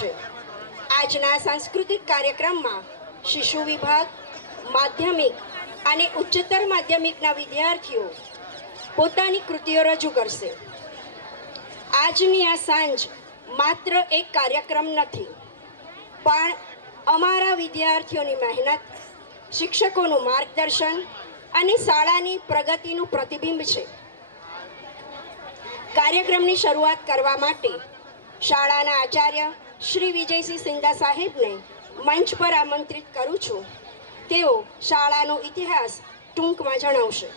છે। આજના સાંસ્કૃતિક કાર્યક્રમમાં શિશુ વિભાગ, માધ્યમિક અને ઉચ્ચતર માધ્યમિકના વિદ્યાર્થીઓ પોતાની કૃતિઓ રજૂ કરશે। આજની આ સાંજ માત્ર એક કાર્યક્રમ નથી, પણ અમારા વિદ્યાર્થીઓની મહેનત, શિક્ષકોનું માર્ગદર્શન અને શાળાની પ્રગતિનું પ્રતિબિંબ છે। કાર્યક્રમની શરૂઆત કરવા માટે શાળાના આચાર્ય શ્રી વિજયસિંહ સિંધા સાહેબને મંચ પર આમંત્રિત કરું છું। તેઓ શાળાનો ઇતિહાસ ટૂંકમાં જણાવશે।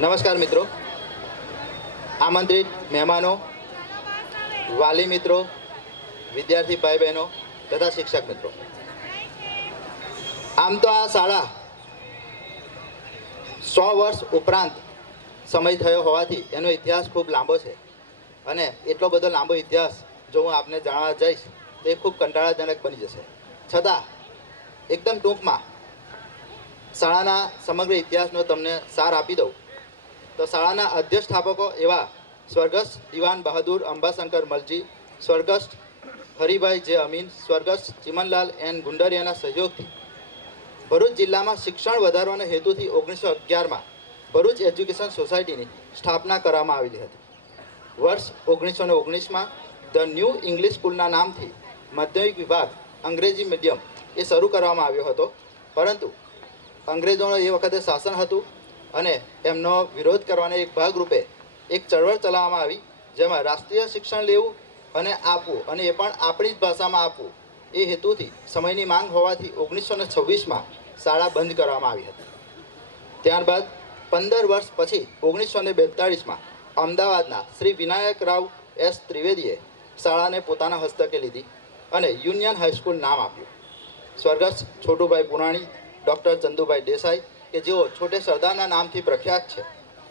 નમસ્કાર મિત્રો, આમંત્રિત મહેમાનો, વાલી મિત્રો, વિદ્યાર્થી ભાઈ બહેનો તથા શિક્ષક મિત્રો, આમ તો આ શાળા 100 વર્ષ ઉપરાંત સમય થયો હોવાથી એનો ઇતિહાસ ખૂબ લાંબો છે અને એટલો બધો લાંબો ઇતિહાસ જો હું આપને જણાવવા જઈશ તો એ ખૂબ કંટાળાજનક બની જશે। છતાં એકદમ ટૂંકમાં શાળાના સમગ્ર ઇતિહાસનો તમને સાર આપી દઉં તો શાળાના અધ્યક્ષસ્થાપકો એવા સ્વર્ગસ્થ દિવાન બહાદુર અંબાશંકર મલજી, સ્વર્ગસ્થ હરિભાઈ જે અમીન, સ્વર્ગસ્થ ચિમનલાલ એન ગુંડરિયાના સહયોગથી ભરૂચ જિલ્લામાં શિક્ષણ વધારવાના હેતુથી 1911માં ભરૂચ એજ્યુકેશન સોસાયટીની સ્થાપના કરવામાં આવેલી હતી। વર્ષ 1919માં ધ ન્યૂ ઇંગ્લિશ સ્કૂલના નામથી માધ્યમિક વિભાગ અંગ્રેજી મીડિયમ એ શરૂ કરવામાં આવ્યો હતો, પરંતુ અંગ્રેજોનો એ વખતે શાસન હતું અને એમનો વિરોધ કરવાના એક ભાગરૂપે એક ચળવળ ચલાવવામાં આવી, જેમાં રાષ્ટ્રીય શિક્ષણ લેવું અને આપવું અને એ પણ આપણી જ ભાષામાં આપવું એ હેતુથી સમયની માંગ હોવાથી 1926માં શાળા બંધ કરવામાં આવી હતી। ત્યારબાદ 15 વર્ષ પછી 1942માં અમદાવાદના શ્રી વિનાયક રાવ એસ ત્રિવેદીએ શાળાને પોતાના હસ્તકે લીધી અને યુનિયન હાઈસ્કૂલ નામ આપ્યું। સ્વર્ગસ્થ છોટુભાઈ પુરાણી, ડૉક્ટર ચંદુભાઈ દેસાઈ કે જેઓ છોટે સરદારના નામથી પ્રખ્યાત છે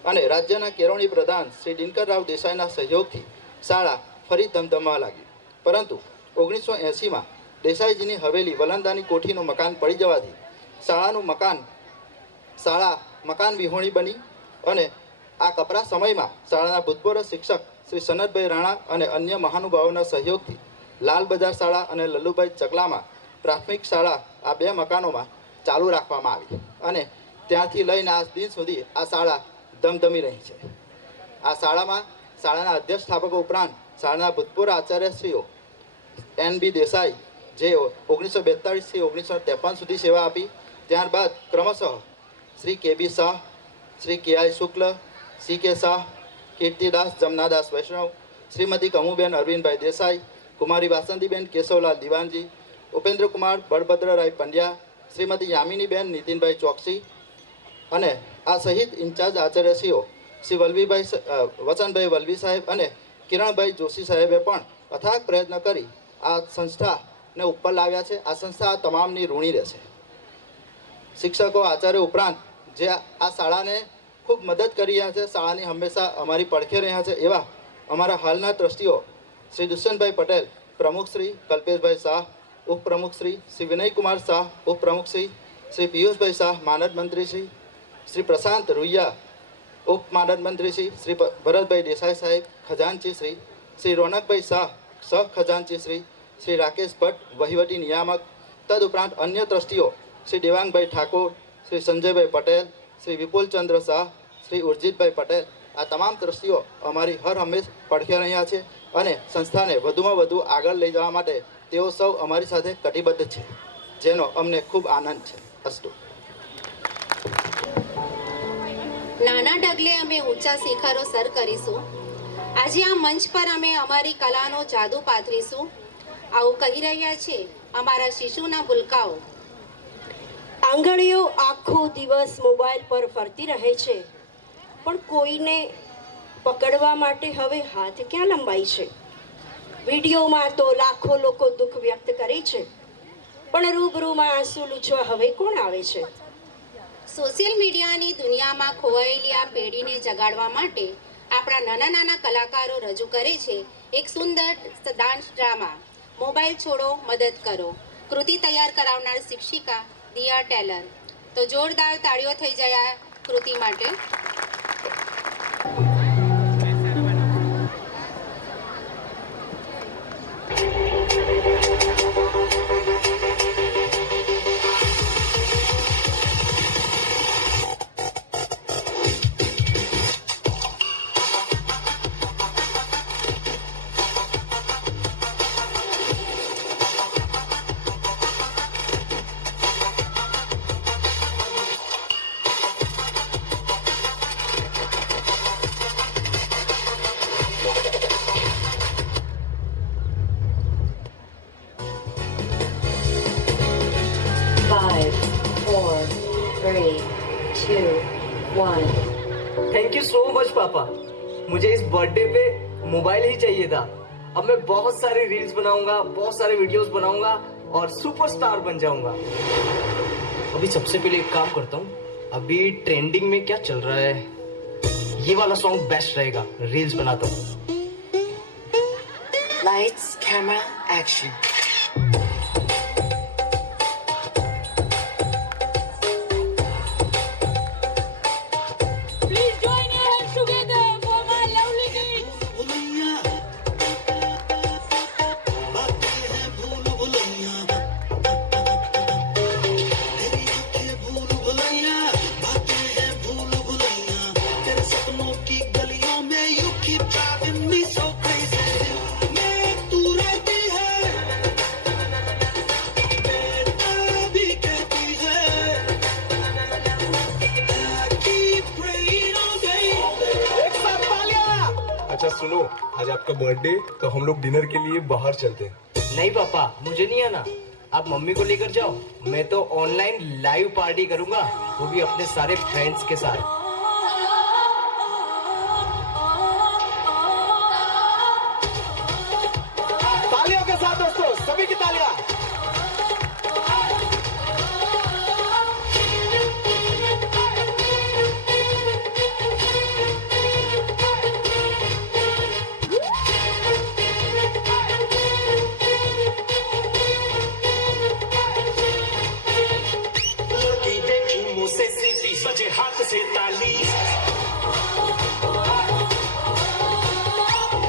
અને રાજ્યના કેળવણી પ્રધાન શ્રી દિનકરરાવ દેસાઈના સહયોગથી શાળા ફરી ધમધમવા લાગી, પરંતુ 1980માં દેસાઈજીની હવેલી વલંદાની કોઠીનું મકાન પડી જવાથી શાળા મકાન વિહોણી બની અને આ કપરા સમયમાં શાળાના ભૂતપૂર્વ શિક્ષક શ્રી સનતભાઈ રાણા અને અન્ય મહાનુભાવોના સહયોગથી લાલ બજાર શાળા અને લલ્લુભાઈ ચકલામાં પ્રાથમિક શાળા આ 2 મકાનોમાં ચાલુ રાખવામાં આવી અને ત્યાંથી લઈને આજ દિન સુધી આ શાળા ધમધમી રહી છે। આ શાળામાં શાળાના અધ્યક્ષસ્થાપકો ઉપરાંત શાળાના ભૂતપૂર્વ આચાર્યશ્રીઓ એન.બી. દેસાઈ જે 1942થી 1953 સુધી સેવા આપી, ત્યારબાદ ક્રમશઃ શ્રી કે.બી. શાહ, શ્રી કે.આઈ. શુક્લ, સી.કે. શાહ, કીર્તિદાસ જમનાદાસ વૈષ્ણવ, શ્રીમતી કમુબેન અરવિંદભાઈ દેસાઈ, કુમારી વાસંતીબેન કેશવલાલ દિવાનજી, ઉપેન્દ્રકુમાર બળભદ્રરાય પંડ્યા, શ્રીમતી યામિનીબેન નીતિનભાઈ ચોકસી અને આ સહિત ઇન્ચાર્જ આચાર્યશ્રીઓ શ્રી વચનભાઈ વલ્લવી સાહેબ અને કિરણભાઈ જોશી સાહેબે પણ અથાગ પ્રયત્ન કરી આ સંસ્થાને ઉપર લાવ્યા છે। આ સંસ્થા તમામની ઋણી રહેશે। શિક્ષકો, આચાર્યો ઉપરાંત જે આ શાળાને ખૂબ મદદ કરી રહ્યા છે, શાળાની હંમેશા અમારી પડખે રહ્યા છે, એવા અમારા હાલના ટ્રસ્ટીઓ શ્રી દુષ્યંતભાઈ પટેલ, પ્રમુખ શ્રી કલ્પેશભાઈ શાહ, ઉપપ્રમુખ શ્રી વિનયકુમાર શાહ, ઉપપ્રમુખ શ્રી પિયુષભાઈ શાહ, માનદ મંત્રી શ્રી પ્રશાંત રૂૈયા, ઉપમાનદ મંત્રી શ્રી ભરતભાઈ દેસાઈ સાહેબ, ખજાનચી શ્રી રોનકભાઈ શાહ, સહ ખજાનચી શ્રી રાકેશ ભટ્ટ, વહીવટી નિયામક, તદુપરાંત અન્ય ટ્રસ્ટીઓ શ્રી દેવાંગભાઈ ઠાકોર, શ્રી સંજયભાઈ પટેલ, શ્રી વિપુલચંદ્ર શાહ, શ્રી ઉર્જિતભાઈ પટેલ, આ તમામ ટ્રસ્ટીઓ અમારી હર હંમેશ પડખે રહ્યા છે અને સંસ્થાને વધુમાં વધુ આગળ લઈ જવા માટે તેઓ સૌ અમારી સાથે કટિબદ્ધ છે, જેનો અમને ખૂબ આનંદ છે। અસ્તુ। નાના ડગલે અમે ઊંચા શિખરો સર કરીશું। આજે આ મંચ પર અમે અમારી કલાનો જાદુ પાથરીશું, આવું કહી રહ્યા છે અમારા શિશુના ભૂલકાઓ। આંગળીઓ આખો દિવસ મોબાઈલ પર ફરતી રહે છે, પણ કોઈને પકડવા માટે હવે હાથ ક્યાં લંબાય છે? વિડીયોમાં તો લાખો લોકો દુઃખ વ્યક્ત કરે છે, પણ રૂબરૂમાં આંસુ લૂછવા હવે કોણ આવે છે? સોશિયલ મીડિયાની દુનિયામાં ખોવાયેલી આ પેઢીને જગાડવા માટે આપણા નાના નાના કલાકારો રજૂ કરે છે એક સુંદર ડાન્સ ડ્રામા મોબાઈલ છોડો, મદદ કરો। કૃતિ તૈયાર કરાવનાર શિક્ષિકા દિયા ટેલર. તો જોરદાર તાળીઓ થઈ જાય આ કૃતિ માટે. Five, four, three, two, one. Thank you so much पापा. मुझे इस बर्थडे पे मोबाइल ही चाहिए था. अब मैं बहुत सारे रील्स बनाऊंगा, बहुत सारे वीडियोस बनाऊंगा और सुपरस्टार बन जाऊंगा. अभी सबसे पहले एक काम करता हूँ. अभी ट्रेंडिंग में क्या चल रहा है, ये वाला सॉन्ग बेस्ट रहेगा. रील्स बनाता हूँ. Lights, camera, action. Please join your hands together for my lovely kids. अच्छा सुनो, आज आपका बर्थडे, तो हम लोग डिनर के लिए बाहर चलते हैं. नहीं पापा, मुझे नहीं आना. आप मम्मी को लेकर जाओ. मैं तो ऑनलाइन लाइव पार्टी करूंगा, वो भी अपने सारे फ्रेंड्स के साथ. तालियों के साथ दोस्तों, सभी की तालियां. बजे हाथ से ताली,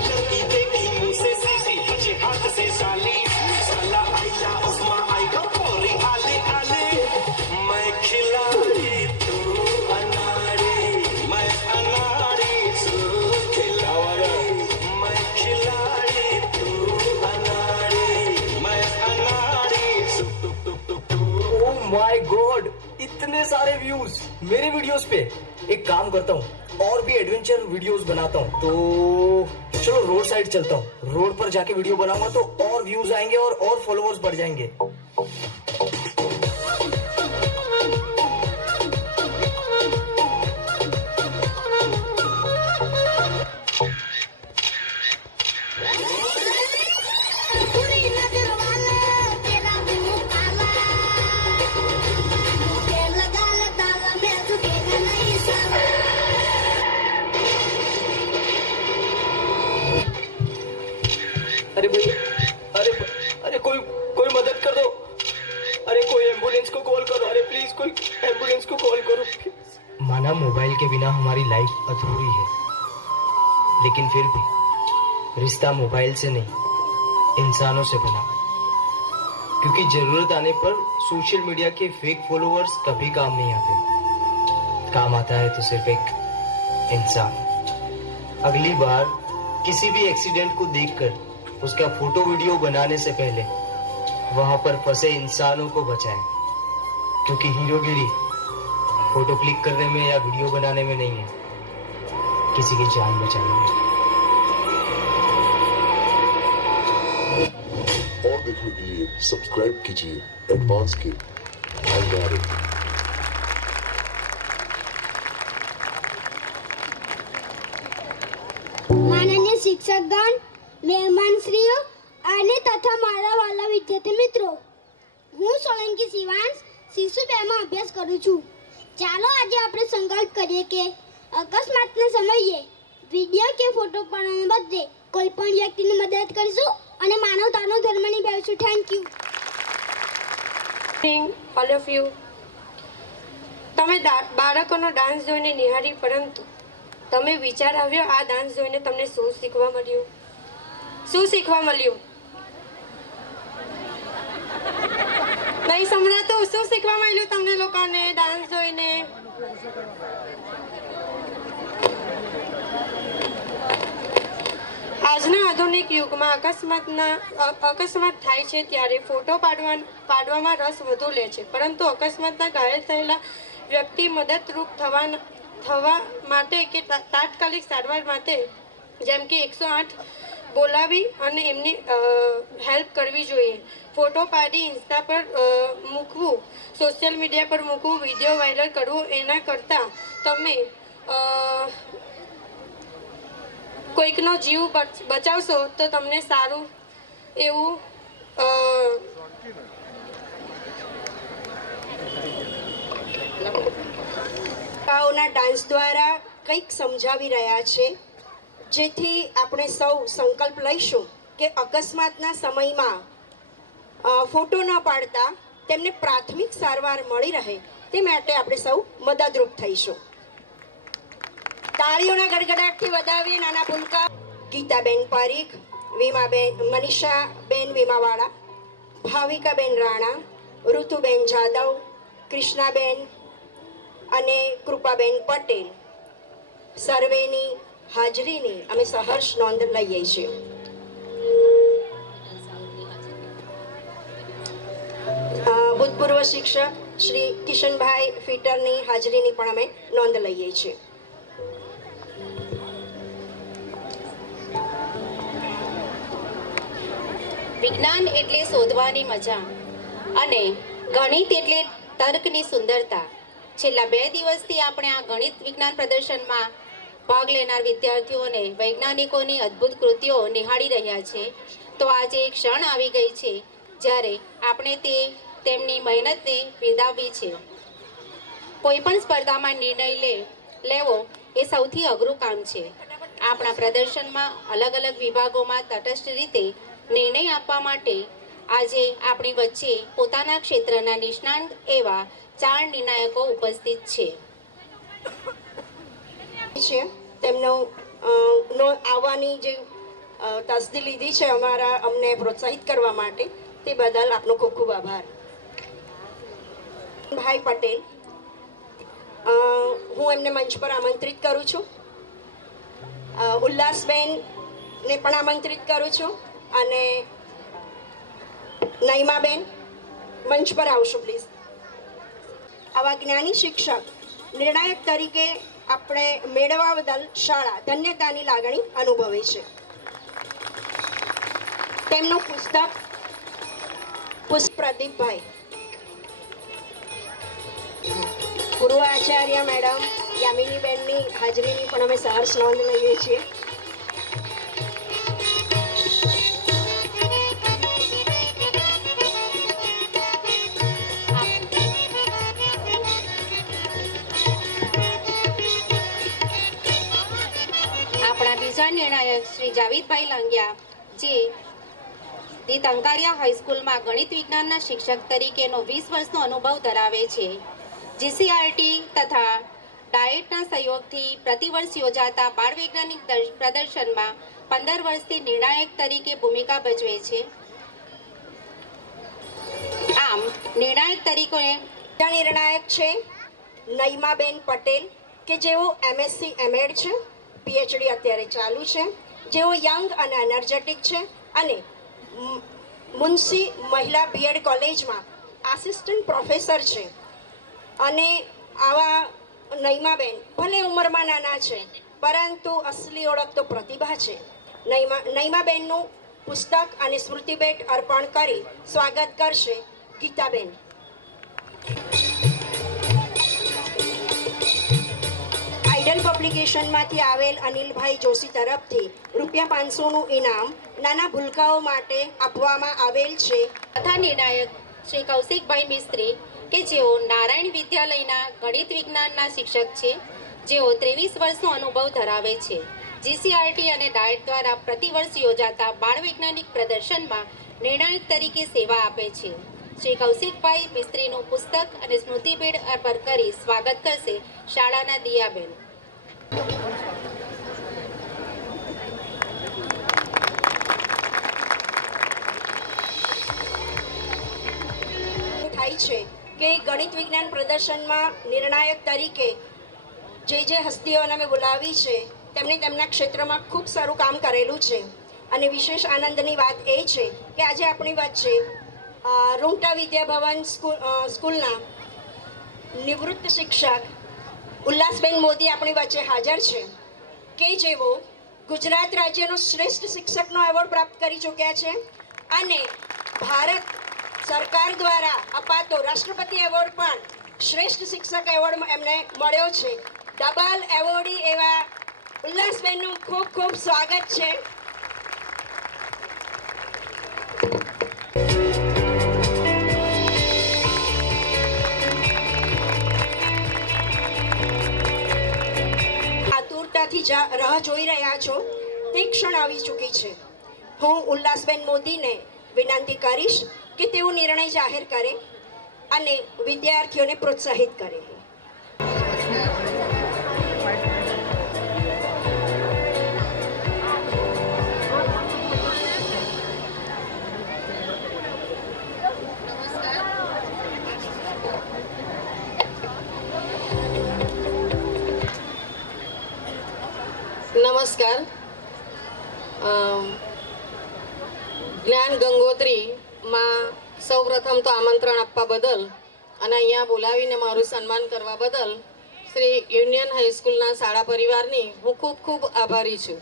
लड़की देखी मुंह से सीटी, बजे हाथ से ताली. साला आइला उस्मा आएगा पौरी आले आले. मैं खिलाड़ी तू अनाड़ी, मैं अनाड़ी तू खिलाड़ी. मैं खिलाड़ी तू अनाड़ी, मैं अनाड़ी तू. ओह माय गॉड, इतने सारे व्यूज मेरे वीडियोस पे. एक काम करता हूँ, और भी एडवेंचर वीडियोस बनाता हूँ. तो चलो रोड साइड चलता हूँ. रोड पर जाके वीडियो बनाऊंगा तो और व्यूज आएंगे और फॉलोअर्स बढ़ जाएंगे. अरे भैया, अरे अरे कोई कोई मदद कर दो. अरे कोई एम्बुलेंस को कॉल करो. अरे प्लीज कोई एम्बुलेंस को कॉल करो. माना मोबाइल के बिना हमारी लाइफ अधूरी है, लेकिन फिर भी रिश्ता मोबाइल से नहीं, इंसानों से बना. क्योंकि जरूरत आने पर सोशल मीडिया के फेक फॉलोअर्स कभी काम नहीं आते. काम आता है तो सिर्फ एक इंसान. अगली बार किसी भी एक्सीडेंट को देखकर उसका फोटो वीडियो बनाने से पहले वहां पर फंसे इंसानों को बचाएं. क्योंकि हीरोगिरी फोटो क्लिक करने में या वीडियो बनाने में नहीं है, किसी की जान बचाने में. और देखने के लिए सब्सक्राइब कीजिए एडवांस के भाईदारे. माननीय शिक्षकगण, મહેમાનશ્રીઓ અને તથા મારા વાલા વિદ્યાર્થી મિત્રો, હું સોલંકી શિવાંશ શિશુ 2 માં અભ્યાસ કરું છું. ચાલો આજે આપણે સંકલ્પ કરીએ કે અકસ્માતના સમયે વિડીયો કે ફોટો પાડવાને બદલે કોઈ પણ વ્યક્તિની મદદ કરીશું અને માનવતાનો ધર્મ નિભાવીશું. Thank you. All of you. તમે બાળકોનો ડાન્સ જોઈને નિહાળી, પરંતુ તમે વિચાર આવ્યો આ ડાન્સ જોઈને તમને શું શીખવા મળ્યું? શું શીખવા મળ્યું? નહીં સંભળાતું? શું શીખવા મળ્યું તમને લોકોને ડાન્સ જોઈને? આજના આધુનિક યુગમાં અકસ્માત થાય છે ત્યારે ફોટો પાડવામાં રસ વધુ લે છે, પરંતુ અકસ્માતના ઘાયલ થયેલા વ્યક્તિ મદદરૂપ થવા માટે કે તાત્કાલિક સારવાર માટે જેમ કે 108 બોલાવી અને એમની હેલ્પ કરવી જોઈએ. ફોટો પાડી ઇન્સ્ટા પર મૂકવું, સોશિયલ મીડિયા પર મૂકવું, વિડીયો વાયરલ કરવું, એના કરતાં તમે કોઈકનો જીવ બચાવશો તો તમને સારું એવું ડાન્સ દ્વારા કંઈક સમજાવી રહ્યા છે, જેથી આપણે સૌ સંકલ્પ લઈશું કે અકસ્માતના સમયમાં ફોટો ન પાડતા તેમને પ્રાથમિક સારવાર મળી રહે તે માટે આપણે સૌ મદદરૂપ થઈશું. તાળીઓના ગડગડાટથી વધાવીએ નાના ભૂલકા. ગીતાબેન પારીખ, મનીષાબેન વીમાવાળા, ભાવિકાબેન રાણા, ઋતુબેન જાદવ, કૃષ્ણાબેન અને કૃપાબેન પટેલ સર્વેની હાજરીની અમે સહર્ષ નોંધ લઈએ છીએ. ભૂતપૂર્વ શિક્ષક શ્રી કિશનભાઈ ફીટરની હાજરીની પણ અમે નોંધ લઈએ છીએ. વિજ્ઞાન એટલે શોધવાની મજા અને ગણિત એટલે તર્કની સુંદરતા. છેલ્લા 2 દિવસથી આપણે આ ગણિત વિજ્ઞાન પ્રદર્શનમાં ભાગ લેનાર વિદ્યાર્થીઓને વૈજ્ઞાનિકોની અદ્ભુત કૃતિઓ નિહાળી રહ્યા છે. તો આજે એક ક્ષણ આવી ગઈ છે જ્યારે આપણે તેમની મહેનતને બિરદાવવી છે. કોઈ પણ સ્પર્ધામાં નિર્ણય લેવો એ સૌથી અઘરું કામ છે. આપણા પ્રદર્શનમાં અલગ અલગ વિભાગોમાં તટસ્થ રીતે નિર્ણય આપવા માટે આજે આપણી વચ્ચે પોતાના ક્ષેત્રના નિષ્ણાંત એવા 4 નિર્ણાયકો ઉપસ્થિત છે. તેમનો આવવાની જે તસદી લીધી છે અમને પ્રોત્સાહિત કરવા માટે, તે બદલ આપનો ખૂબ ખૂબ આભાર. ભાઈ પટેલ, હું એમને મંચ પર આમંત્રિત કરું છું. ઉલ્લાસબેનને પણ આમંત્રિત કરું છું અને નઈમાબેન મંચ પર આવશો પ્લીઝ. આવા જ્ઞાની શિક્ષક નિર્ણાયક તરીકે આપણે મેળવવા બદલ શાળા ધન્યતાની લાગણી અનુભવે છે. તેમનું પુસ્તક પ્રદીપભાઈ, પૂર્વ આચાર્ય મેડમ યામિનીબેનની હાજરીની પણ અમે સહર્ષ નોંધ લઈએ છીએ. બીજા નિર્ણાયક શ્રી જાવીદભાઈ લાંગિયા, જે તંકારિયા હાઈસ્કૂલમાં ગણિત વિજ્ઞાનના શિક્ષક તરીકેનો 20 વર્ષનો અનુભવ ધરાવે છે. જીસીઆરટી તથા ડાયટના સહયોગથી પ્રતિવર્ષ યોજાતા બાળ વૈજ્ઞાનિક પ્રદર્શનમાં 15 વર્ષથી નિર્ણાયક તરીકે ભૂમિકા ભજવે છે. આમ નિર્ણાયક તરીકે નિર્ણાયક છે નઈમાબેન પટેલ, કે જેઓ એમએસસી એમએડ છે, પીએચડી અત્યારે ચાલુ છે, જેઓ યંગ અને એનર્જેટિક છે અને મુનસી મહિલા બીએડ કોલેજમાં આસિસ્ટન્ટ પ્રોફેસર છે. અને આવા નઈમાબેન ભલે ઉંમરમાં નાના છે, પરંતુ અસલી ઓળખ તો પ્રતિભા છે. નઈમાબેનનું પુસ્તક અને સ્મૃતિભેટ અર્પણ કરી સ્વાગત કરશે ગીતાબેન. આઈડલ પબ્લિકેશનમાંથી આવેલ અનિલભાઈ જોશી તરફથી ₹500નું ઇનામ નાના ભૂલકાઓ માટે આપવામાં આવેલ છે. તથા નિર્ણાયક શ્રી કૌશિકભાઈ મિસ્ત્રી, કે જેઓ નારાયણ વિદ્યાલયના ગણિત વિજ્ઞાનના શિક્ષક છે, જેઓ 23 વર્ષનો અનુભવ ધરાવે છે. જીસીઆરટી અને ડાયટ દ્વારા પ્રતિવર્ષ યોજાતા બાળ વૈજ્ઞાનિક પ્રદર્શનમાં નિર્ણાયક તરીકે સેવા આપે છે. શ્રી કૌશિકભાઈ મિસ્ત્રીનું પુસ્તક અને સ્મૃતિપીઠ અર્પણ કરી સ્વાગત કરશે શાળાના દિયાબેન. થાય છે કે ગણિત વિજ્ઞાન પ્રદર્શનમાં નિર્ણાયક તરીકે જે હસ્તીઓને અમે બોલાવી છે તેમણે તેમના ક્ષેત્રમાં ખૂબ સારું કામ કરેલું છે અને વિશેષ આનંદની વાત એ છે કે આજે આપણી વચ્ચે રૂંગટા વિદ્યાભવન સ્કૂલના નિવૃત્ત શિક્ષક ઉલ્લાસબેન મોદી આપણી વચ્ચે હાજર છે કે જેઓ ગુજરાત રાજ્યનો શ્રેષ્ઠ શિક્ષકનો એવોર્ડ પ્રાપ્ત કરી ચૂક્યા છે અને ભારત સરકાર દ્વારા અપાતો રાષ્ટ્રપતિ એવોર્ડ પણ શ્રેષ્ઠ શિક્ષક એવોર્ડ એમને મળ્યો છે. ડબલ એવોર્ડી એવા ઉલ્લાસબેનનું ખૂબ ખૂબ સ્વાગત છે. આતુરતાથી રાહ જોઈ રહ્યા છો તે ક્ષણ આવી ચૂકી છે. હું ઉલ્લાસબેન મોદીને વિનંતી કરીશ કે તેઓ નિર્ણય જાહેર કરે અને વિદ્યાર્થીઓને પ્રોત્સાહિત કરે. નમસ્કાર. જ્ઞાન ગંગોત્રીમાં સૌપ્રથમ તો આમંત્રણ આપવા બદલ અને અહીંયા બોલાવીને મારું સન્માન કરવા બદલ શ્રી યુનિયન હાઈસ્કૂલના શાળા પરિવારની હું ખૂબ ખૂબ આભારી છું.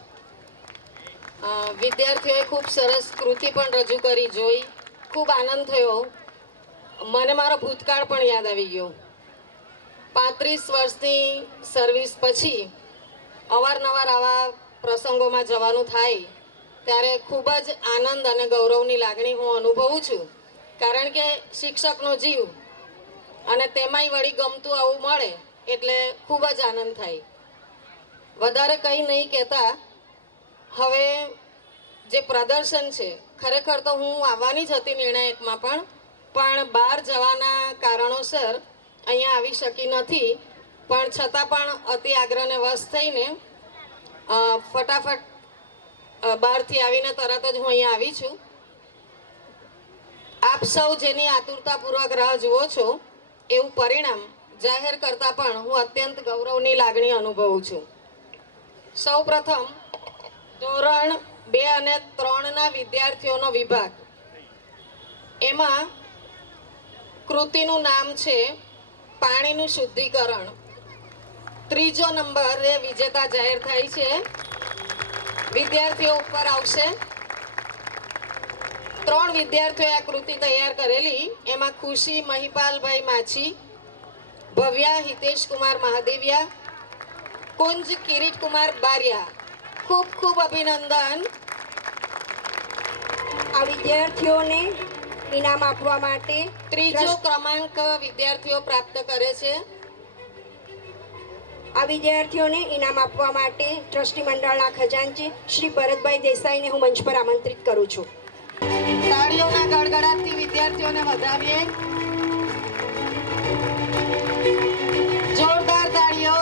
વિદ્યાર્થીઓએ ખૂબ સરસ કૃતિ પણ રજૂ કરી, જોઈ ખૂબ આનંદ થયો. મને મારો ભૂતકાળ પણ યાદ આવી ગયો. 35 વર્ષની સર્વિસ પછી અવારનવાર આવા પ્રસંગોમાં જવાનું થાય ત્યારે ખૂબ જ આનંદ અને ગૌરવની લાગણી હું અનુભવું છું. કારણ કે શિક્ષકનો જીવ અને તેમાંય વળી ગમતું આવું મળે એટલે ખૂબ જ આનંદ થાય. વધારે કંઈ નહીં કહેતા, હવે જે પ્રદર્શન છે ખરેખર તો હું આવવાની જ હતી નિર્ણાયકમાં પણ બહાર જવાના કારણોસર અહીંયા આવી શકી નથી. પણ છતાં પણ અતિ આગ્રહને વશ થઈને ફટાફટ બહારથી આવીને તરત જ હું અહીંયા આવી છું. આપ સૌ જેની આતુરતાપૂર્વક રાહ જુઓ છો એવું પરિણામ જાહેર કરતાં પણ હું અત્યંત ગૌરવની લાગણી અનુભવું છું. સૌ પ્રથમ ધોરણ 2 અને 3ના વિદ્યાર્થીઓનો વિભાગ, એમાં કૃતિનું નામ છે પાણીનું શુદ્ધિકરણ. 3જો નંબર એ વિજેતા જાહેર થાય છે. વિદ્યાર્થીઓ ઉપર આવશે. 3 વિદ્યાર્થીઓએ આ કૃતિ તૈયાર કરેલી. એમાં ખુશી મહિપાલભાઈ માછી, ભવ્યા હિતેશકુમાર મહાદેવિયા, કુંજ કિરીટકુમાર બારિયા. ખૂબ ખૂબ અભિનંદન. આ વિદ્યાર્થીઓને ઇનામ આપવા માટે 3જો ક્રમાંક વિદ્યાર્થીઓ પ્રાપ્ત કરે છે. આ વિદ્યાર્થીઓને ઇનામ આપવા માટે ટ્રસ્ટી મંડળના ખજાનચી શ્રી ભરતભાઈ દેસાઈને હું મંચ પર આમંત્રિત કરું છું. તાળીઓના ગડગડાટથી વિદ્યાર્થીઓને વધાવીએ. જોરદાર તાળીઓ.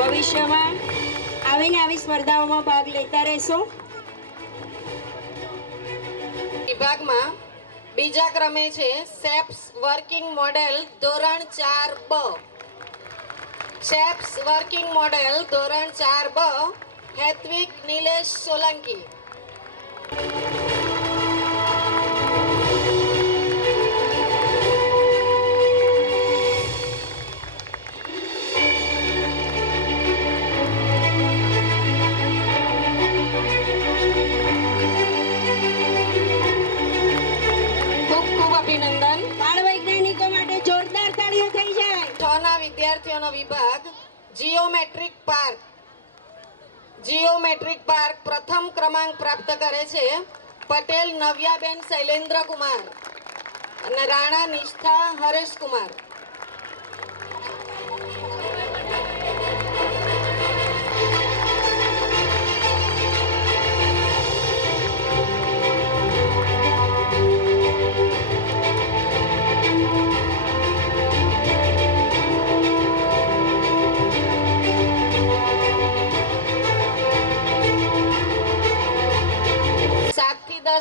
ભવિષ્યમાં આવીને આવી સ્પર્ધાઓમાં ભાગ લેતા રહેશો. વિભાગમાં બીજા ક્રમે છે સેપ્સ વર્કિંગ મોડેલ ધોરણ 4B. સેપ્સ વર્કિંગ મોડેલ ધોરણ 4B હેત્વિક નિલેશ સોલંકી. વિદ્યાર્થીઓનો વિભાગ જીઓમેટ્રિક પાર્ક પ્રથમ ક્રમાંક પ્રાપ્ત કરે છે પટેલ નવ્યાબેન શૈલેન્દ્ર કુમાર. અને રાણા નિષ્ઠા હરેશકુમાર.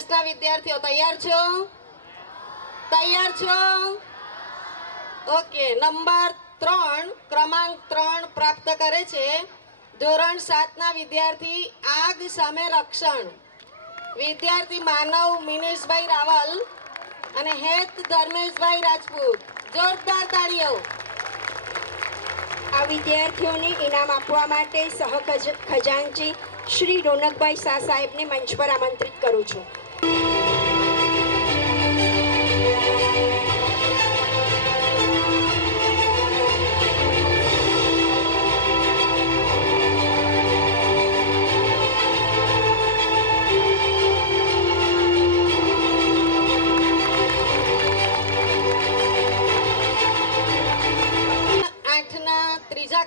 ના વિદ્યાર્થીઓ તૈયાર છો? તૈયાર છો? ઓકે. નંબર 3, ક્રમાંક 3 પ્રાપ્ત કરે છે ધોરણ 7 ના વિદ્યાર્થી આગ સામે રક્ષણ. વિદ્યાર્થી માનવ મિનેશભાઈ રાવલ અને હેત ધર્મેશભાઈ રાજપૂત. જોરદાર તાળીઓ. આ વિદ્યાર્થીઓને ઇનામ આપવા માટે ખજાનચી શ્રી રોનકભાઈ શાહ સાહેબને મંચ પર આમંત્રિત કરું છું.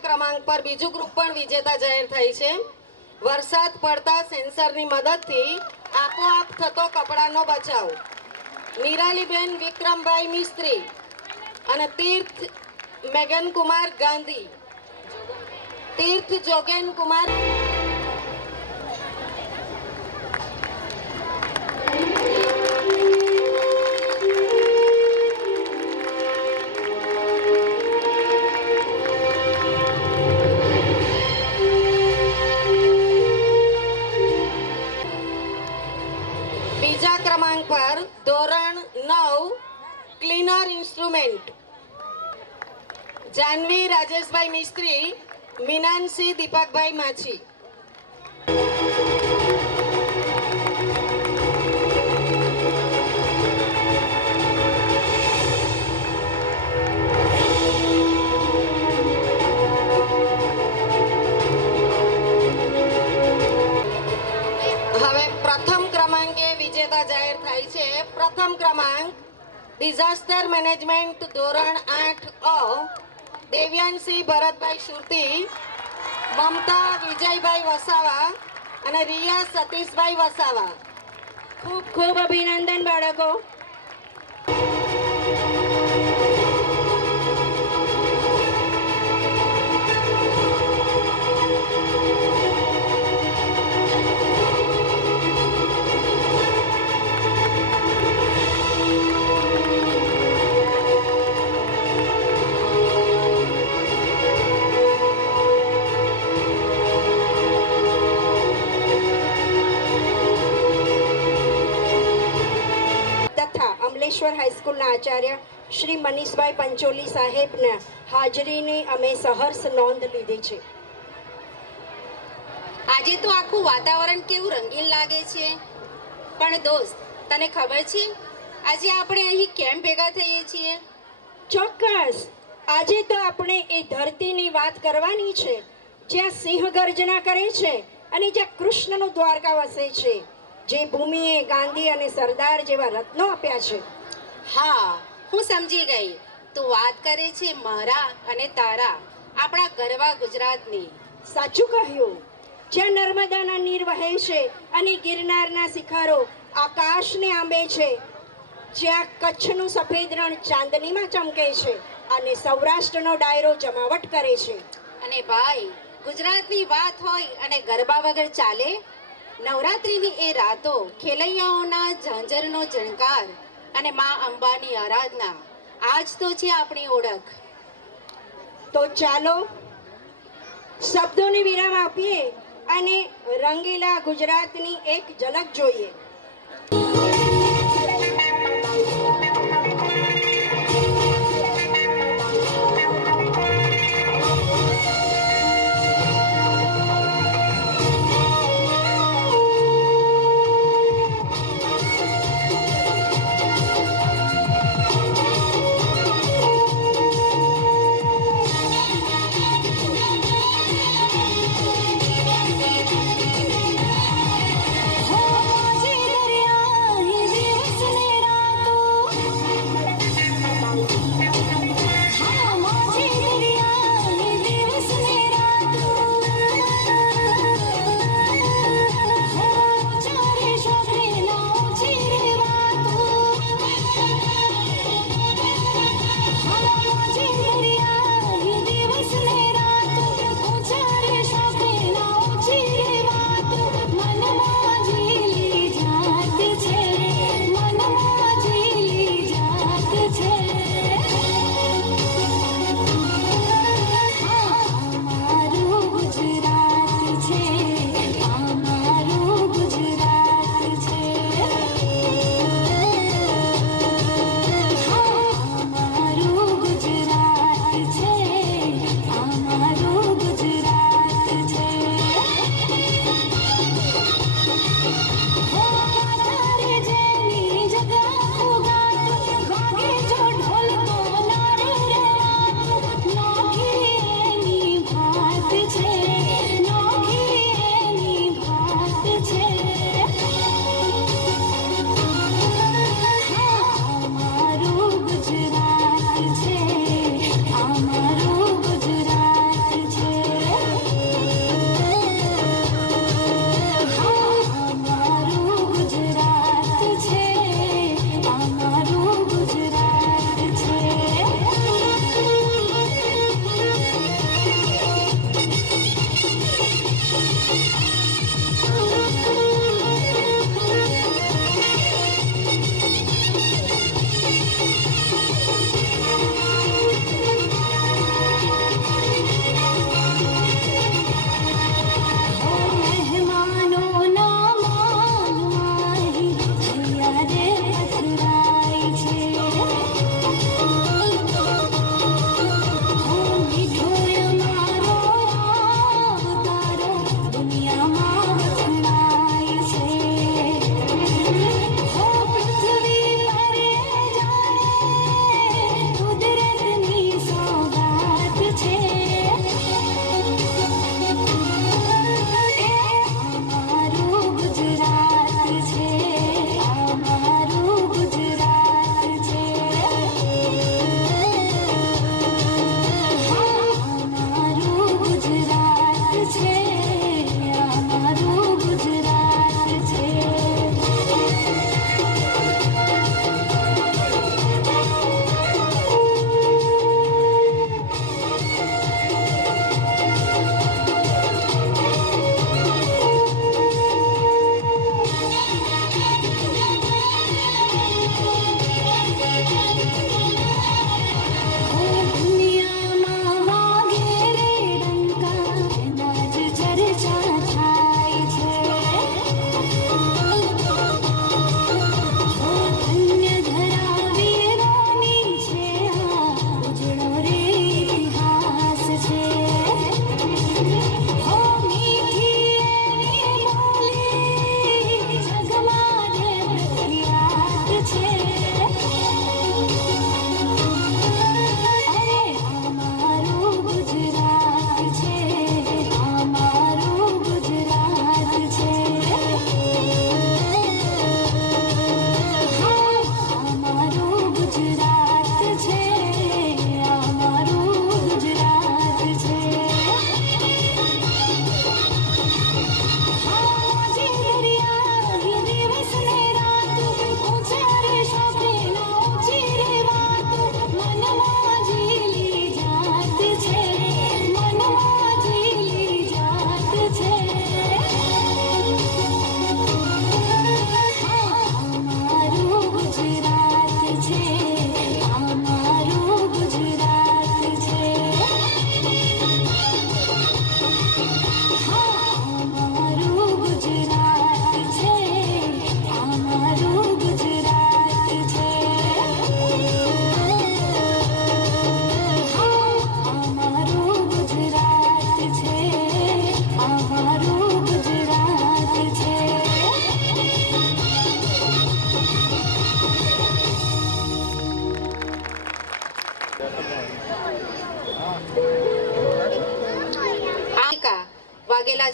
ક્રમાંક પર બીજું ગ્રુપ પણ વિજેતા જાહેર થાય છે. વરસાદ પડતા સેન્સરની મદદથી આપોઆપ થતો કપડાનો બચાવ. નિરાલીબેન વિક્રમભાઈ મિસ્ત્રી અને તીર્થ મેગન કુમાર ગાંધી. તીર્થ જોગેન કુમાર. ક્રમાંક પર ધોરણ 9 ક્લીનર ઇન્સ્ટ્રુમેન્ટ જાનવી રાજેશભાઈ મિસ્ત્રી, મીનાંશી દીપકભાઈ માછી. જાહેર થાય છે. પ્રથમ ક્રમાંક ડિઝાસ્ટર મેનેજમેન્ટ ધોરણ 8 દેવ્યાંશી ભરતભાઈ સુરતી, મમતા વિજયભાઈ વસાવા અને રિયા સતીશભાઈ વસાવા. ખૂબ ખૂબ અભિનંદન બાળકો. હાઈસ્કૂલના આચાર્ય શ્રી મનીષભાઈ પંચોલી સાહેબના હાજરીની અમે સહર્ષ નોંધ લીધી છે. આજે તો આખું વાતાવરણ કેવું રંગીન લાગે છે. પણ દોસ્ત, તને ખબર છે આજે આપણે અહીં કેમ ભેગા થઈએ છીએ? ચોક્કસ. આજે તો આપણે એ ધરતીની વાત કરવાની છે જ્યાં સિંહ ગર્જના કરે છે અને જ્યાં કૃષ્ણનું દ્વારકા વસે છે, જે ભૂમિએ ગાંધી અને સરદાર જેવા રત્નો આપ્યા છે. હા, હું સમજી ગઈ. તું વાત કરે છે મારા અને તારા, આપણા ગરવા ગુજરાતની. સાચું કહ્યું. જ્યાં નર્મદાના નીર વહે છે અને ગિરનારના શિખરો આકાશને આંબે છે, જ્યાં કચ્છનું સફેદ રણ ચાંદનીમાં ચમકે છે અને સૌરાષ્ટ્રનો ડાયરો જમાવટ કરે છે. અને ભાઈ, ગુજરાતની વાત હોય અને ગરબા વગર ચાલે? નવરાત્રિની એ રાતો, ખેલૈયાઓના ઝાંઝરનો ઝણકાર અને મા અંબાની આરાધના, આજ તો છે આપણી ઓળખ. તો ચાલો શબ્દોને વિરામ આપીએ અને રંગીલા ગુજરાતની એક ઝલક જોઈએ.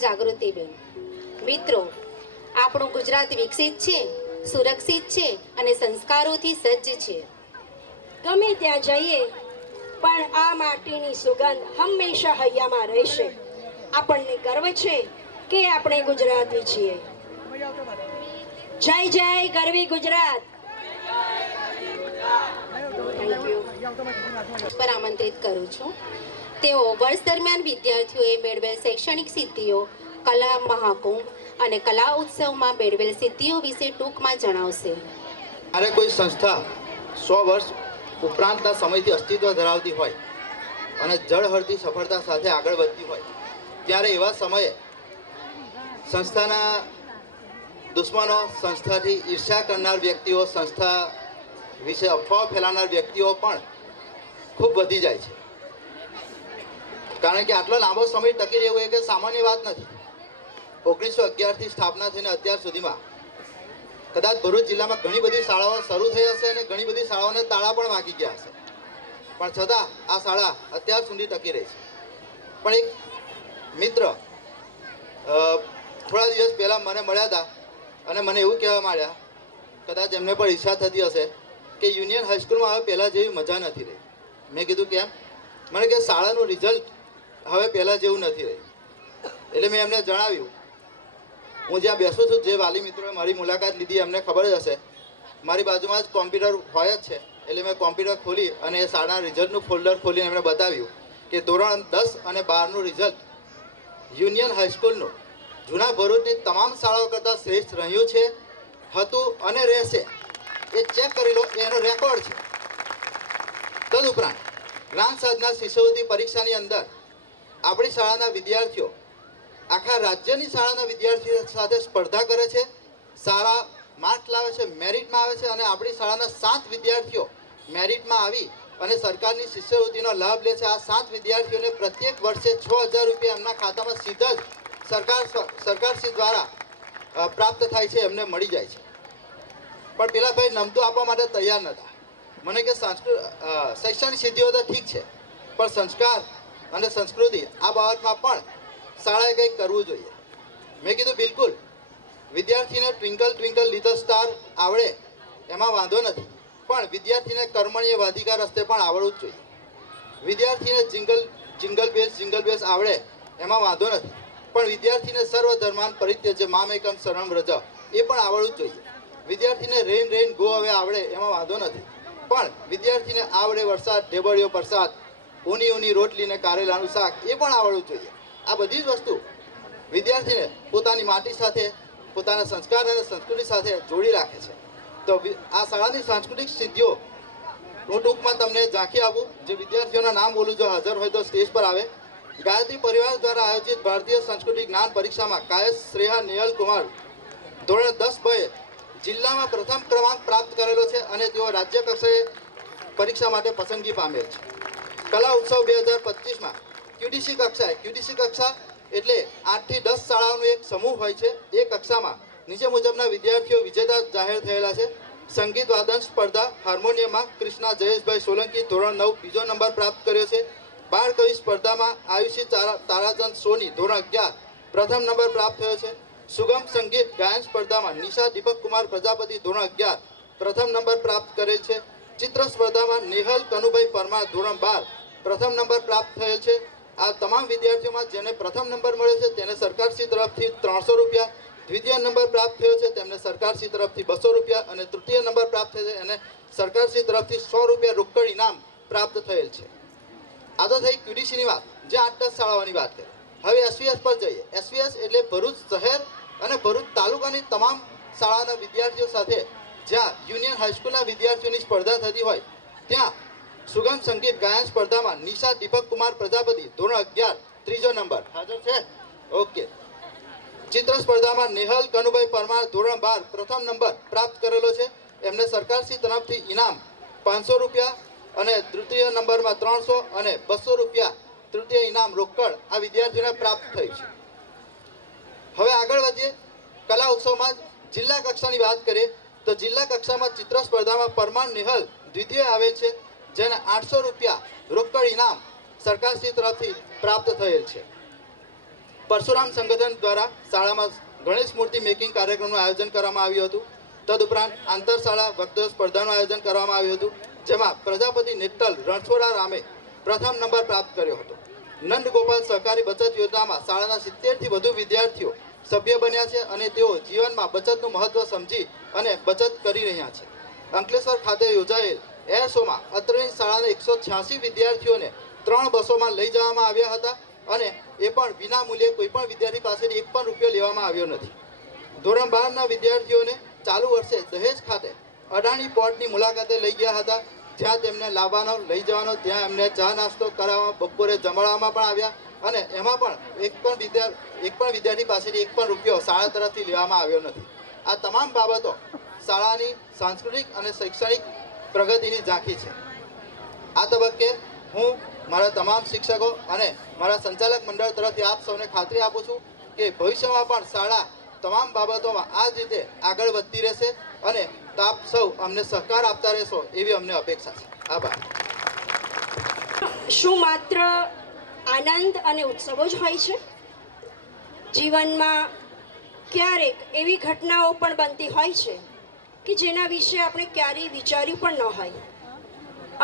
જાગૃતિબેન. મિત્રો, આપણું ગુજરાત વિકસિત છે, સુરક્ષિત છે અને સંસ્કારોથી સજ્જ છે. ગમે ત્યાં જઈએ પણ આ માટીની સુગંધ હંમેશા હૈયામાં રહેશે. આપણને ગર્વ છે કે આપણે ગુજરાતી છીએ. જય જય ગરવી ગુજરાત. Thank you. પર આમંત્રિત કરું છું. તેઓ વર્ષ દરમિયાન વિદ્યાર્થીઓએ મેળવેલ શૈક્ષણિક સિદ્ધિઓ, કલા મહાકુંભ અને કલા ઉત્સવમાં મેળવેલ સિદ્ધિઓ વિશે ટૂંકમાં જણાવશે. જ્યારે કોઈ સંસ્થા 100 વર્ષ ઉપરાંતના સમયથી અસ્તિત્વ ધરાવતી હોય અને જળહળતી સફળતા સાથે આગળ વધતી હોય, ત્યારે એવા સમયે સંસ્થાના દુશ્મનો, સંસ્થાથી ઈર્ષ્યા કરનાર વ્યક્તિઓ, સંસ્થા વિશે અફવાઓ ફેલાવનાર વ્યક્તિઓ પણ ખૂબ વધી જાય છે. કારણ કે આટલો લાંબો સમય ટકી રહેવું એ કે સામાન્ય વાત નથી. 1911થી સ્થાપના થઈને અત્યાર સુધીમાં કદાચ ભરૂચ જિલ્લામાં ઘણી બધી શાળાઓ શરૂ થઈ હશે અને ઘણી બધી શાળાઓને તાળા પણ વાગી ગયા હશે, પણ છતાં આ શાળા અત્યાર સુધી ટકી રહી છે. પણ એક મિત્ર થોડા દિવસ પહેલાં મને મળ્યા હતા અને મને એવું કહેવા માંડ્યા, કદાચ એમને પણ ઈચ્છા થતી હશે કે યુનિયન હાઈસ્કૂલમાં હવે પહેલાં જેવી મજા નથી રહી. મેં કીધું કેમ? મને કે શાળાનું રિઝલ્ટ હવે પહેલાં જેવું નથી રહ્યું. એટલે મેં એમને જણાવ્યું, હું જ્યાં બેસું છું, જે વાલી મિત્રોએ મારી મુલાકાત લીધી એમને ખબર જ હશે, મારી બાજુમાં જ કોમ્પ્યુટર હોય જ છે. એટલે મેં કોમ્પ્યુટર ખોલી અને એ શાળાના રિઝલ્ટનું ફોલ્ડર ખોલીને એમને બતાવ્યું કે ધોરણ 10 અને 12નું રિઝલ્ટ યુનિયન હાઈસ્કૂલનું જૂના ભરૂચની તમામ શાળાઓ કરતાં શ્રેષ્ઠ રહ્યું છે, હતું અને રહેશે. એ ચેક કરી લો, એનો રેકોર્ડ છે. તદુપરાંત જ્ઞાન સાધના શિષ્યવૃત્તિ પરીક્ષાની અંદર આપણી શાળાના વિદ્યાર્થીઓ આખા રાજ્યની શાળાના વિદ્યાર્થીઓ સાથે સ્પર્ધા કરે છે, સારા માર્ક લાવે છે, મેરિટમાં આવે છે અને આપણી શાળાના 7 વિદ્યાર્થીઓ મેરિટમાં આવી અને સરકારની શિષ્યવૃત્તિનો લાભ લે છે. આ 7 વિદ્યાર્થીઓને પ્રત્યેક વર્ષે 6000 રૂપિયા એમના ખાતામાં સીધા જ સરકારશ્રી દ્વારા પ્રાપ્ત થાય છે, એમને મળી જાય છે. પણ પેલા ભાઈ નમતું આપવા માટે તૈયાર નહોતા. મને કે શૈક્ષણિક સિદ્ધિઓ તો ઠીક છે, પણ સંસ્કાર અને સંસ્કૃતિ આ બાબતમાં પણ શાળાએ કંઈક કરવું જોઈએ. મેં કીધું બિલકુલ, વિદ્યાર્થીને ટ્વિંકલ ટ્વિંકલ લિટલ સ્ટાર આવડે એમાં વાંધો નથી, પણ વિદ્યાર્થીને કર્મણીય વાધિકા રસ્તે પણ આવડવું જ જોઈએ. વિદ્યાર્થીને જિંગલ બેસ આવડે એમાં વાંધો નથી, પણ વિદ્યાર્થીને સર્વ ધર્માન પરિત્યજ્ય મામેકમ શરણમ વ્રજ એ પણ આવડવું જ જોઈએ. વિદ્યાર્થીને રેન ગો હવે આવડે એમાં વાંધો નથી, પણ વિદ્યાર્થીને આવડે વરસાદ, ઢેબળિયો પ્રસાદ, ઊની રોટલી ને કારેલાનું શાક એ પણ આવડવું જોઈએ. આ બધી જ વસ્તુ વિદ્યાર્થીને પોતાની માટી સાથે, પોતાના સંસ્કાર અને સંસ્કૃતિ સાથે જોડી રાખે છે. તો આ શાળાની સાંસ્કૃતિક સિદ્ધિઓ હું ટૂંકમાં તમને ઝાંખી આપું. જે વિદ્યાર્થીઓના નામ બોલું, જો હાજર હોય તો સ્ટેજ પર આવે. ગાયત્રી પરિવાર દ્વારા આયોજિત ભારતીય સંસ્કૃતિ જ્ઞાન પરીક્ષામાં કાયસ શ્રેયા નિયલ કુમાર ધોરણ 10 જિલ્લામાં પ્રથમ ક્રમાંક પ્રાપ્ત કરેલો છે અને તેઓ રાજ્ય કક્ષાએ પરીક્ષા માટે પસંદગી પામેલ છે. કલા ઉત્સવ 2025માં QDC કક્ષા એટલે 8 થી 10 શાળાઓનો એક સમૂહ હોય છે. એ કક્ષામાં નીચે મુજબના વિદ્યાર્થીઓ વિજેતા જાહેર થયેલા છે. સંગીત વાદન સ્પર્ધા હાર્મોનિયમમાં કૃષ્ણા જયેશભાઈ સોલંકી ધોરણ 9 બીજો નંબર પ્રાપ્ત કર્યો છે. બાળ કવિ સ્પર્ધામાં આયુષી તારાચંદ સોની ધોરણ 11 પ્રથમ નંબર પ્રાપ્ત થયો છે. સુગમ સંગીત ગાયન સ્પર્ધામાં નિશા દીપક કુમાર પ્રજાપતિ ધોરણ 11 પ્રથમ નંબર પ્રાપ્ત કરેલ છે. ચિત્ર સ્પર્ધામાં નિહલ કનુભાઈ પરમાર ધોરણ 12 પ્રથમ નંબર પ્રાપ્ત થયેલ છે. આ તમામ વિદ્યાર્થીઓમાં જેને પ્રથમ નંબર મળ્યો છે તેને સરકારશ્રી તરફથી 300 રૂપિયા, દ્વિતીય નંબર પ્રાપ્ત થયો છે તેમને સરકારશ્રી તરફથી 200 રૂપિયા અને તૃતીય નંબર પ્રાપ્ત થયો છે એને સરકારશ્રી તરફથી 100 રૂપિયા રોકડ ઇનામ પ્રાપ્ત થયેલ છે. આ તો થઈ QDCની વાત, જે 8-10 શાળાઓની વાત કરી. હવે SVS પર જઈએ. SVS એટલે ભરૂચ શહેર અને ભરૂચ તાલુકાની તમામ શાળાના વિદ્યાર્થીઓ સાથે જ્યાં યુનિયન હાઈસ્કૂલના વિદ્યાર્થીઓની સ્પર્ધા થતી હોય ત્યાં સુગમ સંગીત ગાયન સ્પર્ધામાં નિશા દીપક કુમાર પ્રજાપતિ ધોરણ 11 ત્રીજો નંબર હાજર છે. ઓકે. ચિત્ર સ્પર્ધામાં નિહલ કનુભાઈ પરમાર ધોરણ 12 પ્રથમ નંબર પ્રાપ્ત કરેલો છે. એમને સરકારશ્રી તરફથી ઇનામ 500 રૂપિયા અને તૃતીય નંબરમાં 300 અને 200 રૂપિયા તૃતીય ઇનામ રોકડ આ વિદ્યાર્થીઓને પ્રાપ્ત થયું છે. હવે આગળ વધીએ. કલા ઉત્સવમાં જિલ્લા કક્ષાની વાત કરીએ તો જિલ્લા કક્ષામાં ચિત્ર સ્પર્ધામાં પરમાર નિહલ દ્વિતીય આવેલ છે, જેને 800 રૂપિયા રોકડ ઇનામ સરકારશ્રી તરફથી પ્રાપ્ત થયેલ છે. પરશુરામ સંગઠન દ્વારા શાળામાં ગણેશ મૂર્તિ મેકિંગ કાર્યક્રમનું આયોજન કરવામાં આવ્યું હતું. તદુપરાંત આંતરશાળા વક્તૃત્વ સ્પર્ધાનું આયોજન કરવામાં આવ્યું હતું, જેમાં પ્રજાપતિ નિટ્ટલ રણછોડા રામે પ્રથમ નંબર પ્રાપ્ત કર્યો હતો. નંદ ગોપાલ સહકારી બચત યોજનામાં શાળાના 70થી વધુ વિદ્યાર્થીઓ સભ્ય બન્યા છે અને તેઓ જીવનમાં બચતનું મહત્વ સમજી અને બચત કરી રહ્યા છે. અંકલેશ્વર ખાતે યોજાયેલ એર શોમાં અત્રેની શાળાના 186 વિદ્યાર્થીઓને 3 બસોમાં લઈ જવામાં આવ્યા હતા અને એ પણ વિના મૂલ્યે કોઈ પણ વિદ્યાર્થી પાસેથી 1 પણ રૂપિયો લેવામાં આવ્યો નથી. ધોરણ 12ના વિદ્યાર્થીઓને ચાલુ વર્ષે દહેજ ખાતે અડાણી પોર્ટની મુલાકાતે લઈ ગયા હતા, જ્યાં તેમને લાવવાનો લઈ જવાનો, ત્યાં એમને ચા નાસ્તો કરાવવામાં, બપોરે જમાડવામાં પણ આવ્યા અને એમાં પણ એક પણ વિદ્યાર્થી પાસેથી 1 પણ રૂપિયો શાળા તરફથી લેવામાં આવ્યો નથી. આ તમામ બાબતો શાળાની સાંસ્કૃતિક અને શૈક્ષણિક પ્રગતિની ઝાંખી છે. આ તબક્કે હું મારા તમામ શિક્ષકો અને મારા સંચાલક મંડળ તરફથી આપ સૌને ખાતરી આપું છું કે ભવિષ્યમાં પણ શાળા તમામ બાબતોમાં આ જ રીતે આગળ વધતી રહેશે અને આપ સૌ અમને સહકાર આપતા રહેશો એવી અમને અપેક્ષા છે. આભાર. શું માત્ર આનંદ અને ઉત્સવો જ હોય છે? જીવનમાં ક્યારેક એવી ઘટનાઓ પણ બનતી હોય છે કે જેના વિશે આપણે ક્યારેય વિચાર્યું પણ ન હોય.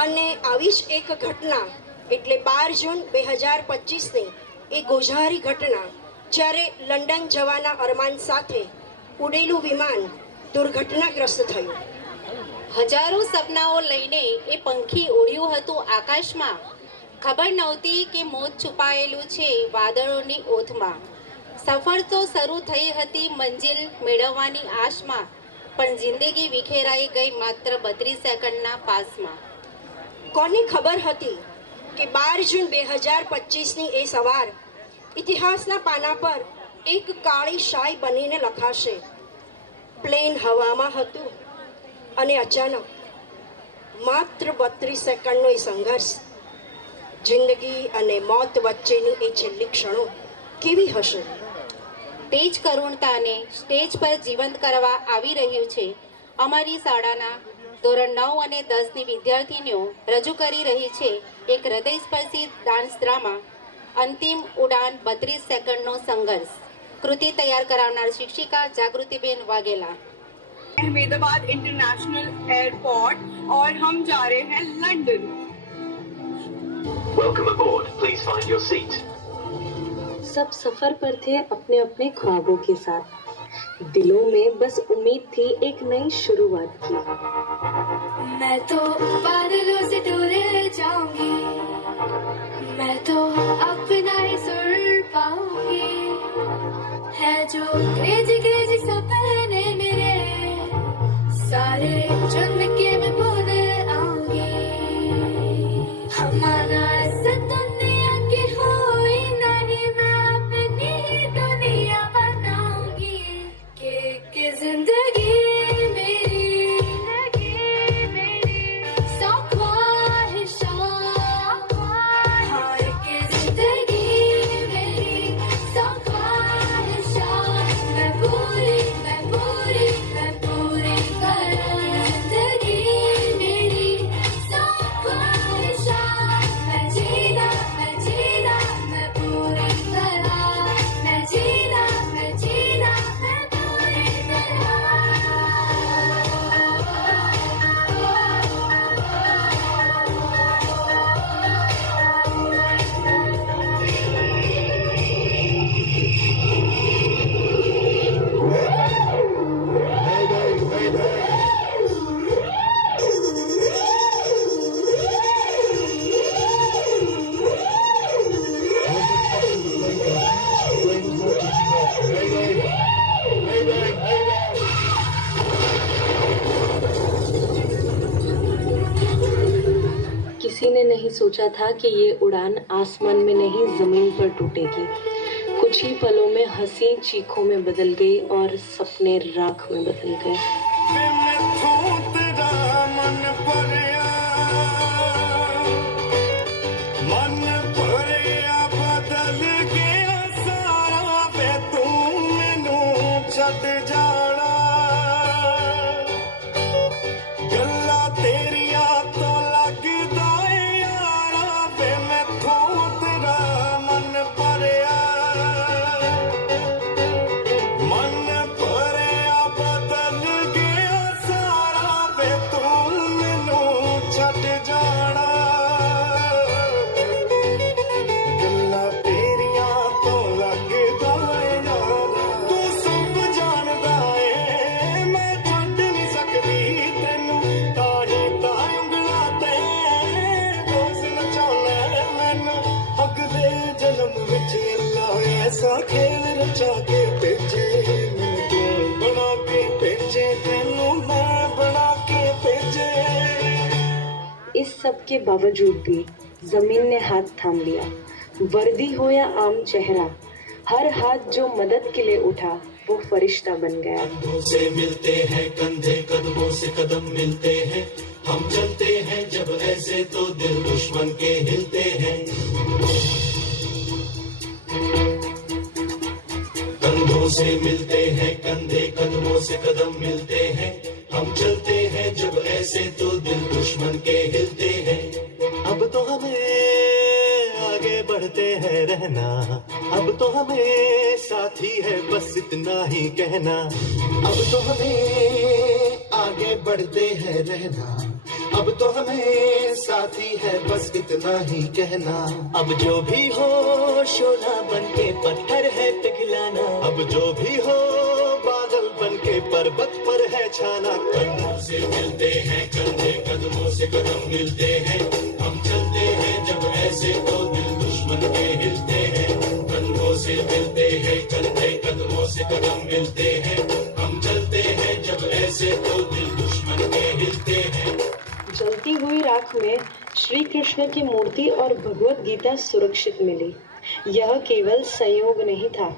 અને આવી જ એક ઘટના એટલે 12 જૂન 2025ની એ ગોઝારી ઘટના, જ્યારે લંડન જવાના અરમાન સાથે ઉડેલું વિમાન દુર્ઘટનાગ્રસ્ત થયું. હજારો સપનાઓ લઈને એ પંખી ઉડ્યું હતું આકાશમાં. ખબર નહોતી કે મોત છુપાયેલું છે વાદળોની ઓથમાં. સફર તો શરૂ થઈ હતી મંજિલ મેળવવાની આશમાં, પણ જિંદગી વિખેરાઈ ગઈ માત્ર 32 સેકન્ડના પાસમાં. કોને ખબર હતી કે 12 જૂન 2025ની એ સવાર ઇતિહાસના પાના પર એક કાળી શાઈ બનીને લખાશે. પ્લેન હવામાં હતું અને અચાનક માત્ર 32 સેકન્ડનો એ સંઘર્ષ, જિંદગી અને મોત વચ્ચેની એ છેલ્લી ક્ષણો કેવી હશે? તે જ કરુણતાને સ્ટેજ પર જીવંત કરવા આવી રહ્યું છે અમારી શાળાના ધોરણ 9 અને 10ની વિદ્યાર્થીનીઓ રજૂ કરી રહી છે એક હૃદયસ્પર્શી ડાન્સ ડ્રામા અંતિમ ઉડાન 32 સેકન્ડનો સંઘર્ષ. કૃતિ તૈયાર કરાવનાર શિક્ષિકા જાગૃતિબેન વાઘેલા. अहमदाबाद इंटरनेशनल एयरपोर्ट और हम जा रहे हैं London. Welcome aboard. Please find your seat. सब सफर पर थे अपने अपने ख्वाबों के साथ. दिलों में बस उम्मीद थी एक नई शुरुआत की. मैं तो बादलों से दूर जाऊंगी, मैं तो अपना ही सुर पाऊंगी. है जो क्रेजी क्रेजी सपने मेरे सारे चुन के मैं भूल आऊंगी. हमारा दुनिया की हुई नहीं, मैं अपनी दुनिया बनाऊंगी. कि जिंदगी मेरी सौ ख्वाहिशां, हाँ कि जिंदगी मेरी सौ ख्वाहिशां मैं पूरी करूं. जिंदगी मेरी सौ ख्वाहिशां मैं जीना मैं पूरी तरह. मैं जीना मैं पूरी किसी ने नहीं सोचा था कि ये उड़ान आसमान में नहीं जमीन पर टूटेगी. कुछ ही पलों में हंसी चीखों में बदल गई और सपने राख में बदल गए. जाके भेजे मैनू तू बना के भेजे तेनू मैं बना के भेजे। इस सब के बावजूद भी जमीन ने हाथ थाम लिया। वर्दी हो या आम चेहरा, हर हाथ जो मदद के लिए उठा वो फरिश्ता बन गया। कंधों से मिलते हैं कंधे, कदमों से कदम मिलते हैं, हम चलते हैं जब ऐसे तो दिल दुश्मन के हिलते हैं। कंधों से मिलते हैं कंधे, कदमों से कदम मिलते हैं, हम चलते हैं जब ऐसे तो दिल दुश्मन के हिलते हैं। अब तो हमें आगे बढ़ते हैं रहना, अब तो हमें साथी है बस इतना ही कहना। अब तो हमें आगे बढ़ते हैं रहना, अब तो हमें साथी है बस इतना ही कहना। अब जो भी हो शोला बन के पत्थर है पिघलाना, अब जो भी हो बादल बन के पर्वत पर है छाना। कंधों से मिलते हैं कंधे, कदमों से कदम मिलते हैं, हम चलते हैं जब ऐसे तो दिल दुश्मन के हिलते हैं। कंधों से मिलते हैं कंधे, कदमों से कदम मिलते हैं, हम चलते हैं जब ऐसे तो दिल दुश्मन के हिलते हैं। जलती हुई राख में श्री कृष्ण की मूर्ति और भगवत गीता सुरक्षित मिली। यह केवल संयोग नहीं था।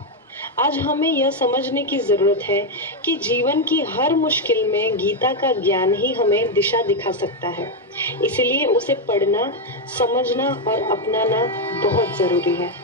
आज हमें यह समझने की जरूरत है कि जीवन की हर मुश्किल में गीता का ज्ञान ही हमें दिशा दिखा सकता है। इसलिए उसे पढ़ना, समझना और अपनाना बहुत जरूरी है।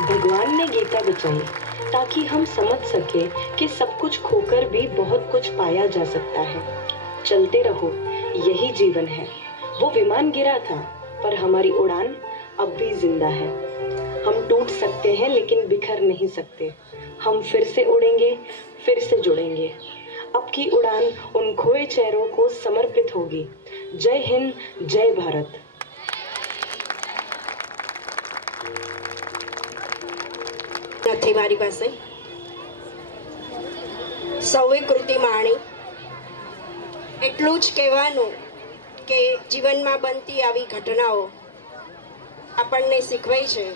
भगवान ने गीता बचाई ताकि हम समझ सके कि सब कुछ खोकर भी बहुत कुछ पाया जा सकता है। चलते रहो, यही जीवन है। वो विमान गिरा था पर हमारी उड़ान अब भी जिंदा है। हम टूट सकते हैं लेकिन बिखर नहीं सकते। हम फिर से उड़ेंगे, फिर से जुड़ेंगे। अब की उड़ान उन खोए चेहरों को समर्पित होगी। जय हिंद, जय भारत। નથી મારી પાસે સૌએ કૃતિ માણી એટલું જ કહેવાનું કે જીવનમાં બનતી આવી ઘટનાઓ આપણને શીખવે છે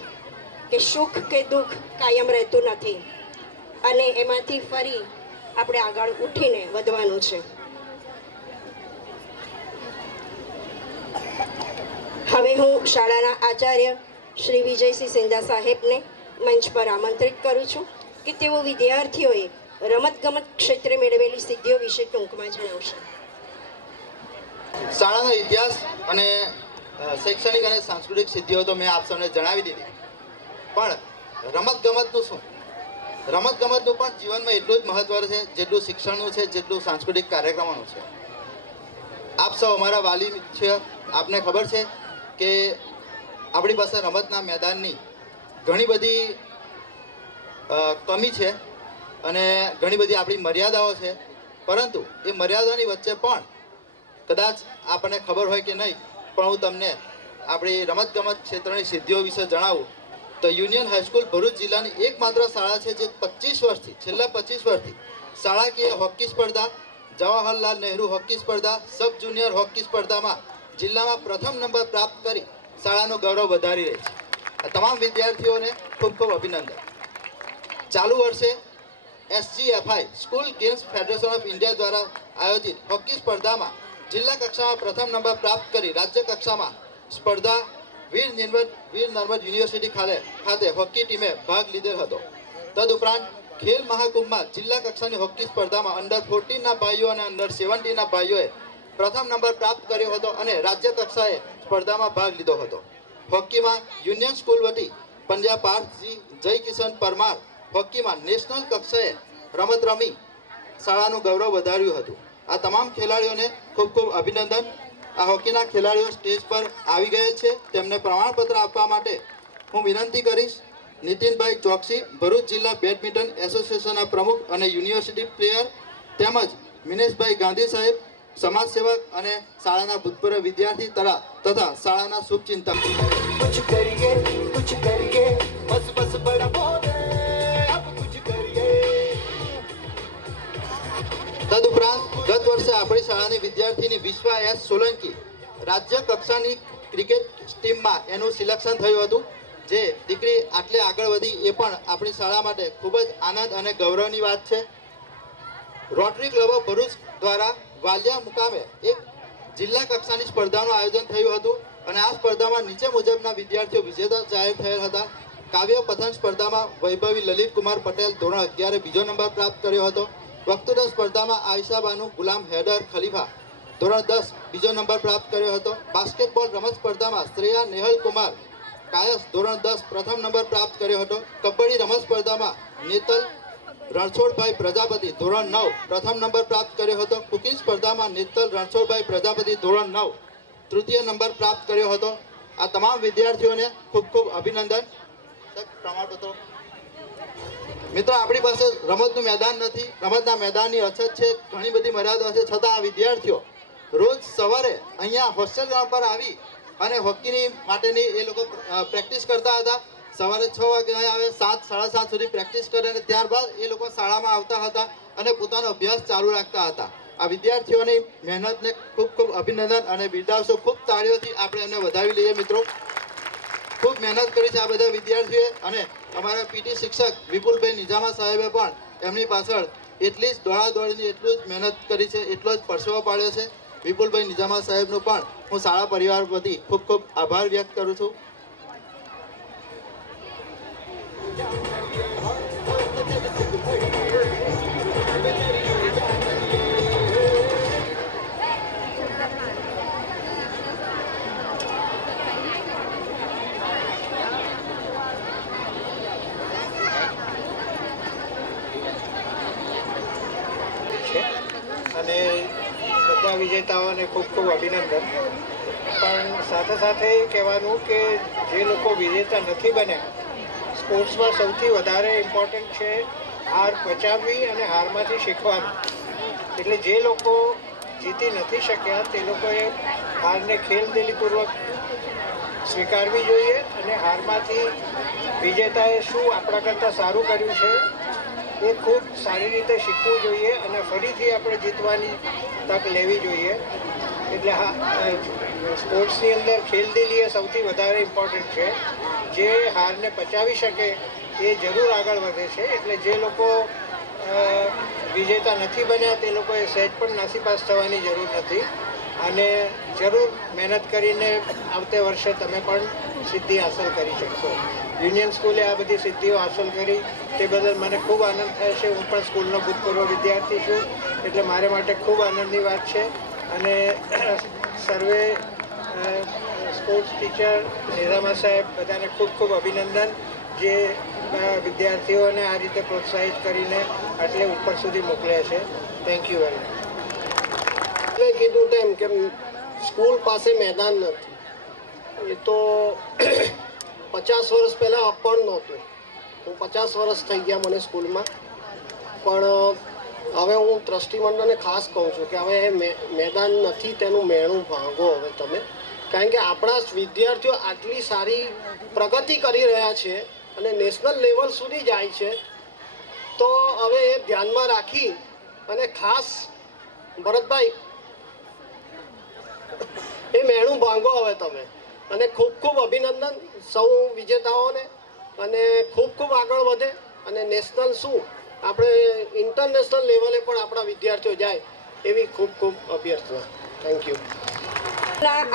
કે સુખ કે દુઃખ કાયમ રહેતું નથી અને એમાંથી ફરી આપણે આગળ ઉઠીને વધવાનું છે। હવે હું શાળાના આચાર્ય શ્રી વિજયસિંહ સિંધા સાહેબને મંચ પર આમંત્રિત કરું છું કે તેઓ વિદ્યાર્થીઓએ રમતગમત ક્ષેત્રે મેળવેલી સિદ્ધિઓ વિશે ટૂંકમાં જણાવશે। શાળાનો ઇતિહાસ અને શૈક્ષણિક અને સાંસ્કૃતિક સિદ્ધિઓ તો મેં આપ સૌને જણાવી દીધી, પણ રમતગમતનું શું? રમતગમતનું પણ જીવનમાં એટલું જ મહત્વ છે જેટલું શિક્ષણનું છે, જેટલું સાંસ્કૃતિક કાર્યક્રમોનું છે। આપ સૌ અમારા વાલી છે, આપને ખબર છે કે આપણી પાસે રમતના મેદાનની ઘણી બધી કમી છે અને ઘણી બધી આપણી મર્યાદાઓ છે, પરંતુ એ મર્યાદાની વચ્ચે પણ કદાચ આપણને ખબર હોય કે નહીં, પણ હું તમને આપણી રમતગમત ક્ષેત્રની સિદ્ધિઓ વિશે જણાવું તો યુનિયન હાઈસ્કૂલ ભરૂચ જિલ્લાની એકમાત્ર શાળા છે જે 25 વર્ષથી, છેલ્લા 25 વર્ષથી શાળાકીય હોકી સ્પર્ધા, જવાહરલાલ નહેરુ હોકી સ્પર્ધા, સબ જુનિયર હોકી સ્પર્ધામાં જિલ્લામાં પ્રથમ નંબર પ્રાપ્ત કરી શાળાનું ગૌરવ વધારી રહી છે। તમામ વિદ્યાર્થીઓને ખૂબ ખૂબ અભિનંદન। ચાલુ વર્ષે SGFI school games federation of India દ્વારા આયોજિત હોકી સ્પર્ધામાં જિલ્લા કક્ષામાં પ્રથમ નંબર પ્રાપ્ત કરી રાજ્ય કક્ષામાં સ્પર્ધા વીર નર્મદ યુનિવર્સિટી ખાતે હોકી ટીમે ભાગ લીધેલ હતો। તદુપરાંત ખેલ મહાકુંભમાં જિલ્લા કક્ષાની હોકી સ્પર્ધામાં અંડર 14ના ભાઈઓ અને અંડર 17ના ભાઈઓએ પ્રથમ નંબર પ્રાપ્ત કર્યો હતો અને રાજ્ય કક્ષાએ સ્પર્ધામાં ભાગ લીધો હતો. હોકીમાં યુનિયન સ્કૂલ વતી પંડ્યા પાર્થજી જયકિશન પરમાર હોકીમાં નેશનલ કક્ષાએ રમત રમી શાળાનું ગૌરવ વધાર્યું હતું. આ તમામ ખેલાડીઓને ખૂબ ખૂબ અભિનંદન. આ હોકીના ખેલાડીઓ સ્ટેજ પર આવી ગયેલ છે. તેમને પ્રમાણપત્ર આપવા માટે હું વિનંતી કરીશ. નીતિનભાઈ ચોકસી, ભરૂચ જિલ્લા બેડમિન્ટન એસોસિએશનના પ્રમુખ અને યુનિવર્સિટી પ્લેયર, તેમજ મિનેશભાઈ ગાંધી સાહેબ, સમાજ સેવક અને શાળાના ભૂતપૂર્વ વિદ્યાર્થી તથા શાળાના શુભચિંતક. તદુપરાંત ગત વર્ષે આપણી શાળાની વિદ્યાર્થીની વિશ્વા એસ સોલંકી રાજ્ય કક્ષાની ક્રિકેટ ટીમમાં એનું સિલેક્શન થયું હતું. જે દીકરી આટલે આગળ વધી એ પણ આપણી શાળા માટે ખૂબ જ આનંદ અને ગૌરવની વાત છે. રોટરી ક્લબ ઓફ ભરૂચ દ્વારા વાલિયા મુકામે એક જિલ્લા કક્ષાની સ્પર્ધાનું આયોજન થયું હતું અને આ સ્પર્ધામાં નીચે મુજબના વિદ્યાર્થીઓ વિજેતા જાહેર થયેલ હતા. કાવ્ય પઠન સ્પર્ધામાં વૈભવી લલિત કુમાર પટેલ ધોરણ 11 બીજો નંબર પ્રાપ્ત કર્યો હતો. વક્તૃત્વ સ્પર્ધામાં આયશા બાનુ ગુલામ હૈદર ખલીફા ધોરણ 10 બીજો નંબર પ્રાપ્ત કર્યો હતો. બાસ્કેટબોલ રમત સ્પર્ધામાં શ્રેયા નેહલ કુમાર કાયસ ધોરણ 10 પ્રથમ નંબર પ્રાપ્ત કર્યો હતો. કબડ્ડી રમત સ્પર્ધામાં નેતલ રણછોડભાઈ પ્રજાપતિ ધોરણ 9 પ્રથમ નંબર પ્રાપ્ત કર્યો હતો. કુકિંગ સ્પર્ધામાં નેતલ રણછોડભાઈ પ્રજાપતિ ધોરણ 9 તૃતીય નંબર પ્રાપ્ત કર્યો હતો. આ તમામ વિદ્યાર્થીઓને ખૂબ ખૂબ અભિનંદન. પ્રમાણપત્રો. મિત્રો, આપણી પાસે રમતનું મેદાન નથી, રમતના મેદાનની અછત છે, ઘણી બધી મર્યાદાઓ છે, છતાં આ વિદ્યાર્થીઓ રોજ સવારે અહીંયા હોસ્ટેલ ગ્રાઉન્ડ પર આવી અને હોકીની માટેની એ લોકો પ્રેક્ટિસ કરતા હતા. સવારે 6 વાગે આવે, 7, 7:30 સુધી પ્રેક્ટિસ કરે અને ત્યારબાદ એ લોકો શાળામાં આવતા હતા અને પોતાનો અભ્યાસ ચાલુ રાખતા હતા. આ વિદ્યાર્થીઓની મહેનતને ખૂબ ખૂબ અભિનંદન અને બિરદાવશો. ખૂબ તાળીઓથી આપણે એમને વધાવી લઈએ. મિત્રો, ખૂબ મહેનત કરી છે આ બધા વિદ્યાર્થીઓએ અને અમારા પીટી શિક્ષક વિપુલભાઈ નિજામા સાહેબે પણ એમની પાછળ એટલી જ દોડાદોડીની એટલું જ મહેનત કરી છે, એટલો જ પરસેવો પાડ્યો છે. વિપુલભાઈ નિજામા સાહેબનો પણ હું શાળા પરિવાર વતી ખૂબ ખૂબ આભાર વ્યક્ત કરું છું. અને બધા વિજેતાઓને ખૂબ ખૂબ અભિનંદન. પણ સાથે સાથે એ કહેવાનું કે જે લોકો વિજેતા નથી બન્યા, સ્પોર્ટ્સમાં સૌથી વધારે ઇમ્પોર્ટન્ટ છે હાર પચાવવી અને હારમાંથી શીખવાનું. એટલે જે લોકો જીતી નથી શક્યા તે લોકોએ હારને ખેલદિલીપૂર્વક સ્વીકારવી જોઈએ અને હારમાંથી વિજેતાએ શું આપણા કરતાં સારું કર્યું છે એ ખૂબ સારી રીતે શીખવું જોઈએ અને ફરીથી આપણે જીતવાની તક લેવી જોઈએ. એટલે સ્પોર્ટ્સની અંદર ખેલદિલી એ સૌથી વધારે ઇમ્પોર્ટન્ટ છે. જે હારને પચાવી શકે એ જરૂર આગળ વધે છે. એટલે જે લોકો વિજેતા નથી બન્યા તે લોકોએ સહેજ પણ નાસીપાસ થવાની જરૂર નથી અને જરૂર મહેનત કરીને આવતે વર્ષે તમે પણ સિદ્ધિ હાંસલ કરી શકશો. યુનિયન સ્કૂલે આ બધી સિદ્ધિઓ હાંસલ કરી તે બદલ મને ખૂબ આનંદ થાય છે. હું પણ સ્કૂલનો ભૂતપૂર્વ વિદ્યાર્થી છું એટલે મારે માટે ખૂબ આનંદની વાત છે. અને સર્વે સ્પોર્ટ્સ ટીચર નિઝામા સાહેબ બધાને ખૂબ ખૂબ અભિનંદન જે વિદ્યાર્થીઓને આ રીતે પ્રોત્સાહિત કરીને આટલે ઉપર સુધી મોકલ્યા છે. Thank you very much. એટલે કીધું તેમ કે સ્કૂલ પાસે મેદાન નથી એ તો 50 વર્ષ પહેલાં પણ નહોતું. હું 50 વર્ષ થઈ ગયા મને સ્કૂલમાં, પણ હવે હું ટ્રસ્ટીમંડળને ખાસ કહું છું કે હવે મેદાન નથી તેનું મેણું ભાંગો હવે તમે. કારણ કે આપણા વિદ્યાર્થીઓ આટલી સારી પ્રગતિ કરી રહ્યા છે અને નેશનલ લેવલ સુધી જાય છે, તો હવે એ ધ્યાનમાં રાખી અને ખાસ ભરતભાઈ એ મેણું ભાંગો હવે તમે. અને ખૂબ ખૂબ અભિનંદન સૌ વિજેતાઓને અને ખૂબ ખૂબ આગળ વધે અને નેશનલ શું આપણે ઇન્ટરનેશનલ લેવલે પણ આપણા વિદ્યાર્થીઓ જાય એવી ખૂબ ખૂબ અભ્યર્થના. Thank you.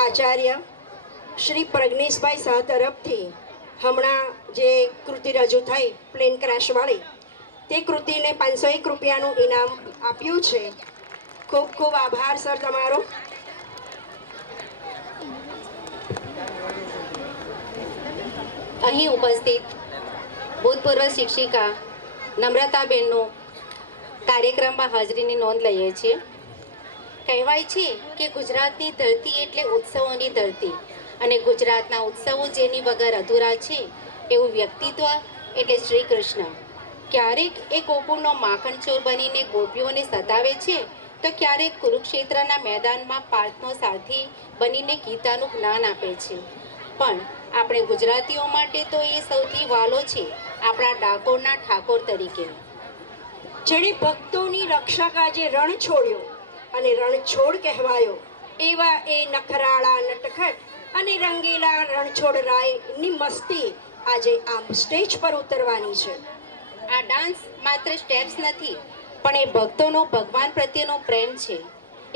આચાર્ય શ્રી પ્રજ્ઞેશભાઈ શાહ તરફથી હમણાં જે કૃતિ રજૂ થઈ પ્લેન ક્રેશવાળી, તે કૃતિને 501 રૂપિયાનું ઇનામ આપ્યું છે. ખૂબ ખૂબ આભાર સર તમારો. અહીં ઉપસ્થિત ભૂતપૂર્વ શિક્ષિકા નમ્રતાબેનનું કાર્યક્રમમાં હાજરીની નોંધ લઈએ છીએ. કહેવાય છે કે ગુજરાતની ધરતી એટલે ઉત્સવોની ધરતી અને ગુજરાતના ઉત્સવો જેની વગર અધૂરા છે એવું વ્યક્તિત્વ એટલે શ્રી કૃષ્ણ. ક્યારેક એ ગોકુળનો માખણચોર બનીને ગોપીઓને સતાવે છે તો ક્યારેક કુરુક્ષેત્રના મેદાનમાં પાર્થનો સારથી બનીને ગીતાનું જ્ઞાન આપે છે. પણ આપણે ગુજરાતીઓ માટે તો એ સૌથી વાલો છે આપણા ડાકોરના ઠાકોર તરીકે. જેણે ભક્તોની રક્ષા કાજે રણ છોડ્યો અને રણછોડ કહેવાયો એવા એ નખરાળા નટખટ અને રંગીલા રણછોડ રાયની મસ્તી આજે આમ સ્ટેજ પર ઉતરવાની છે. આ ડાન્સ માત્ર સ્ટેપ્સ નથી પણ એ ભક્તોનો ભગવાન પ્રત્યેનો પ્રેમ છે,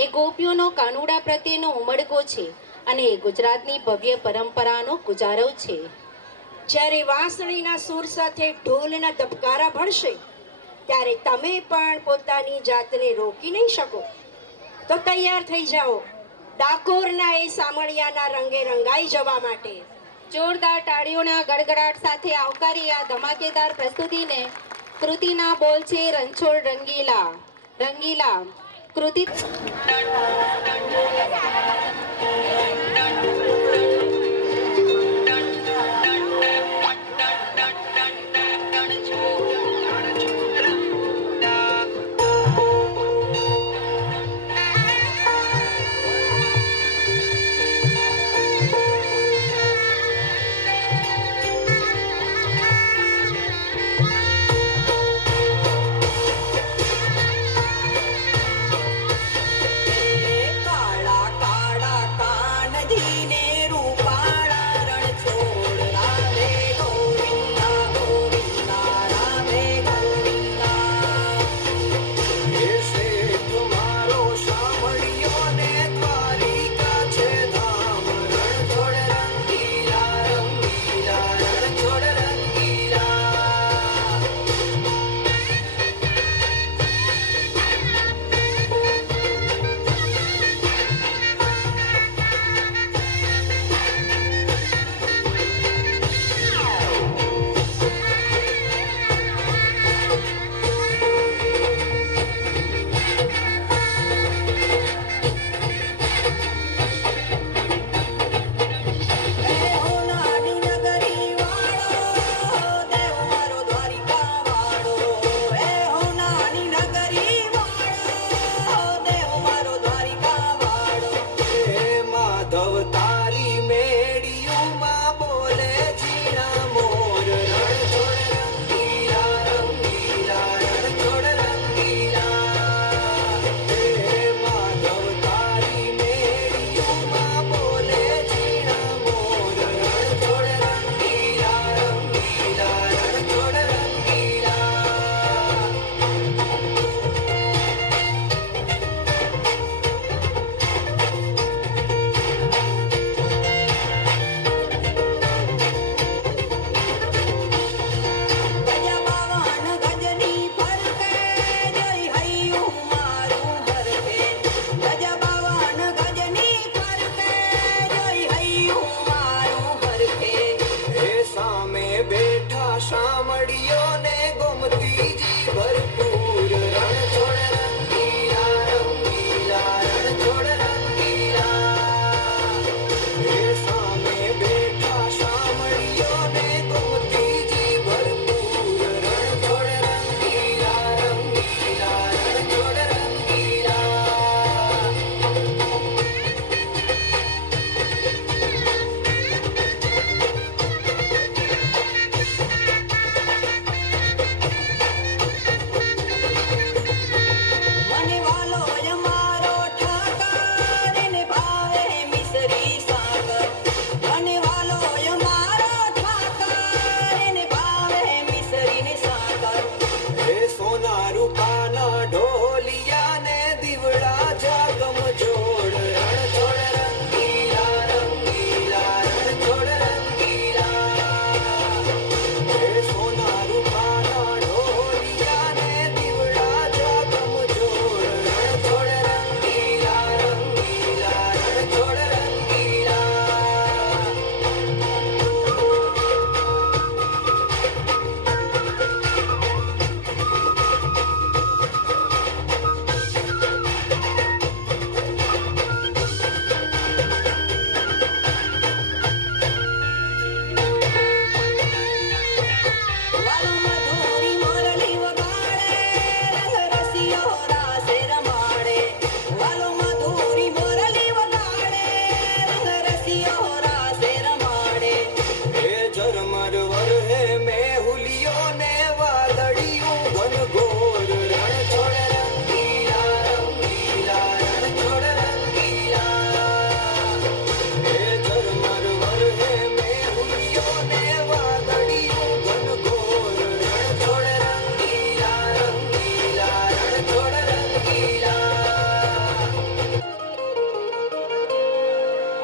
એ ગોપીઓનો કાનુડા પ્રત્યેનો ઉમળકો છે અને એ ગુજરાતની ભવ્ય પરંપરાનો ગુજારવ છે. જ્યારે વાંસળીના સૂર સાથે ઢોલના ધબકારા ભળશે ત્યારે તમે પણ પોતાની જાતને રોકી નહીં શકો. તો તૈયાર થઈ જાઓ ડાકોરના એ સામળિયાના રંગે રંગાઈ જવા માટે. જોરદાર તાળીઓના ગડગડાટ સાથે આવકારી આ ધમાકેદાર પ્રસ્તુતિને. કૃતિના બોલ છે રણછોડ રંગીલા. રંગીલા કૃતિ કાળા કાળા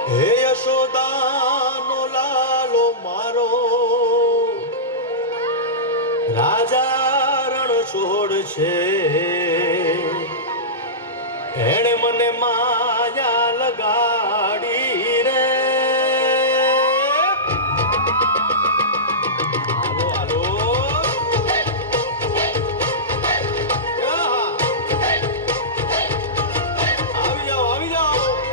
હે યશોદાનો લાલો મારો રાજા રણ છોડ છે એણે મને માયા લગાડી રે હાલો હાલો આવી જાઓ આવી જાઓ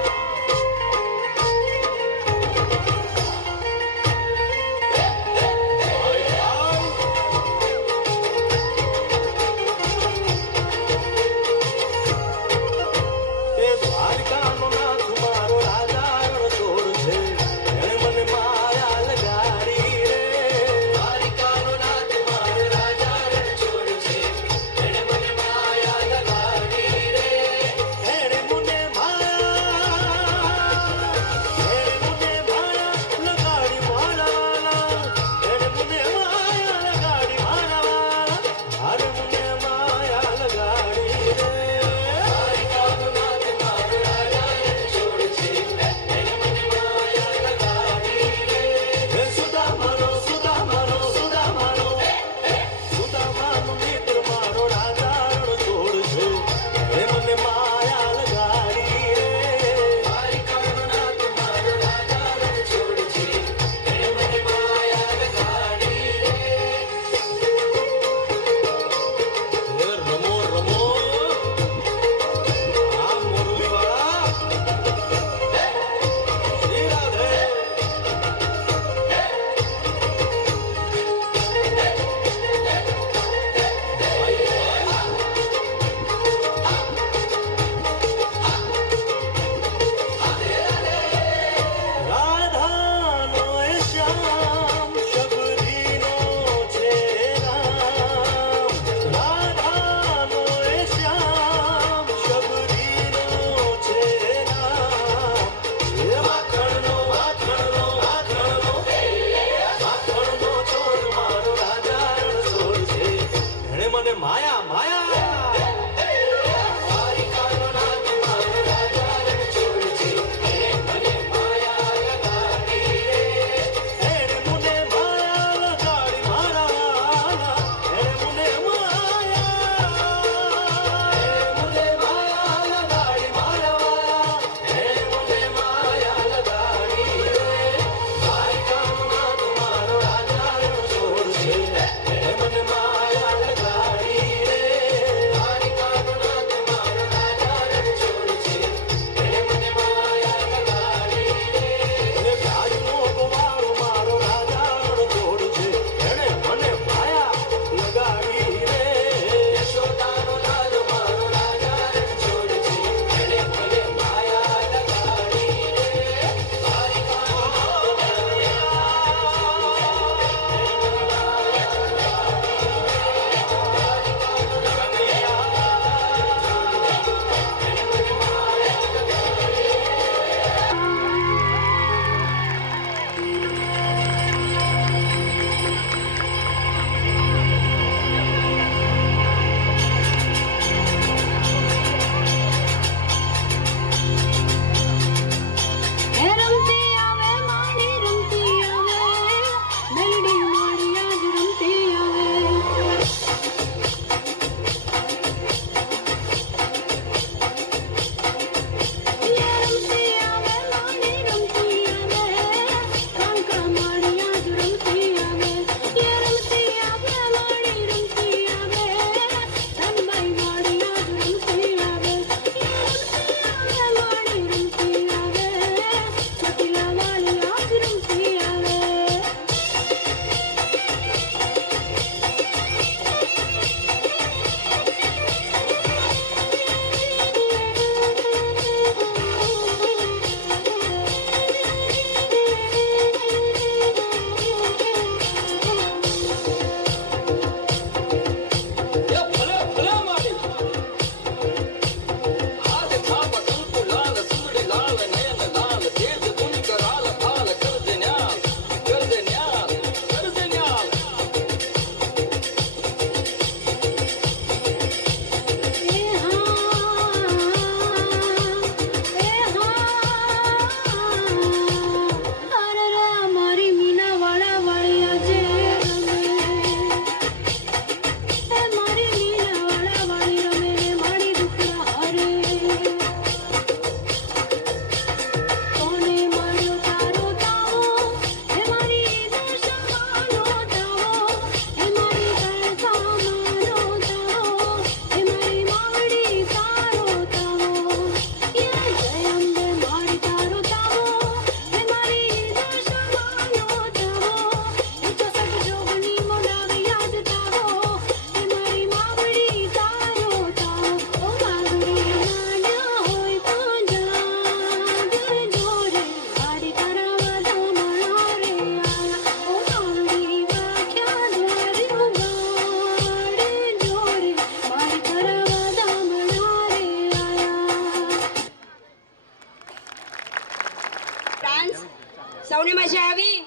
ડાન્સ સૌને મજા આવી?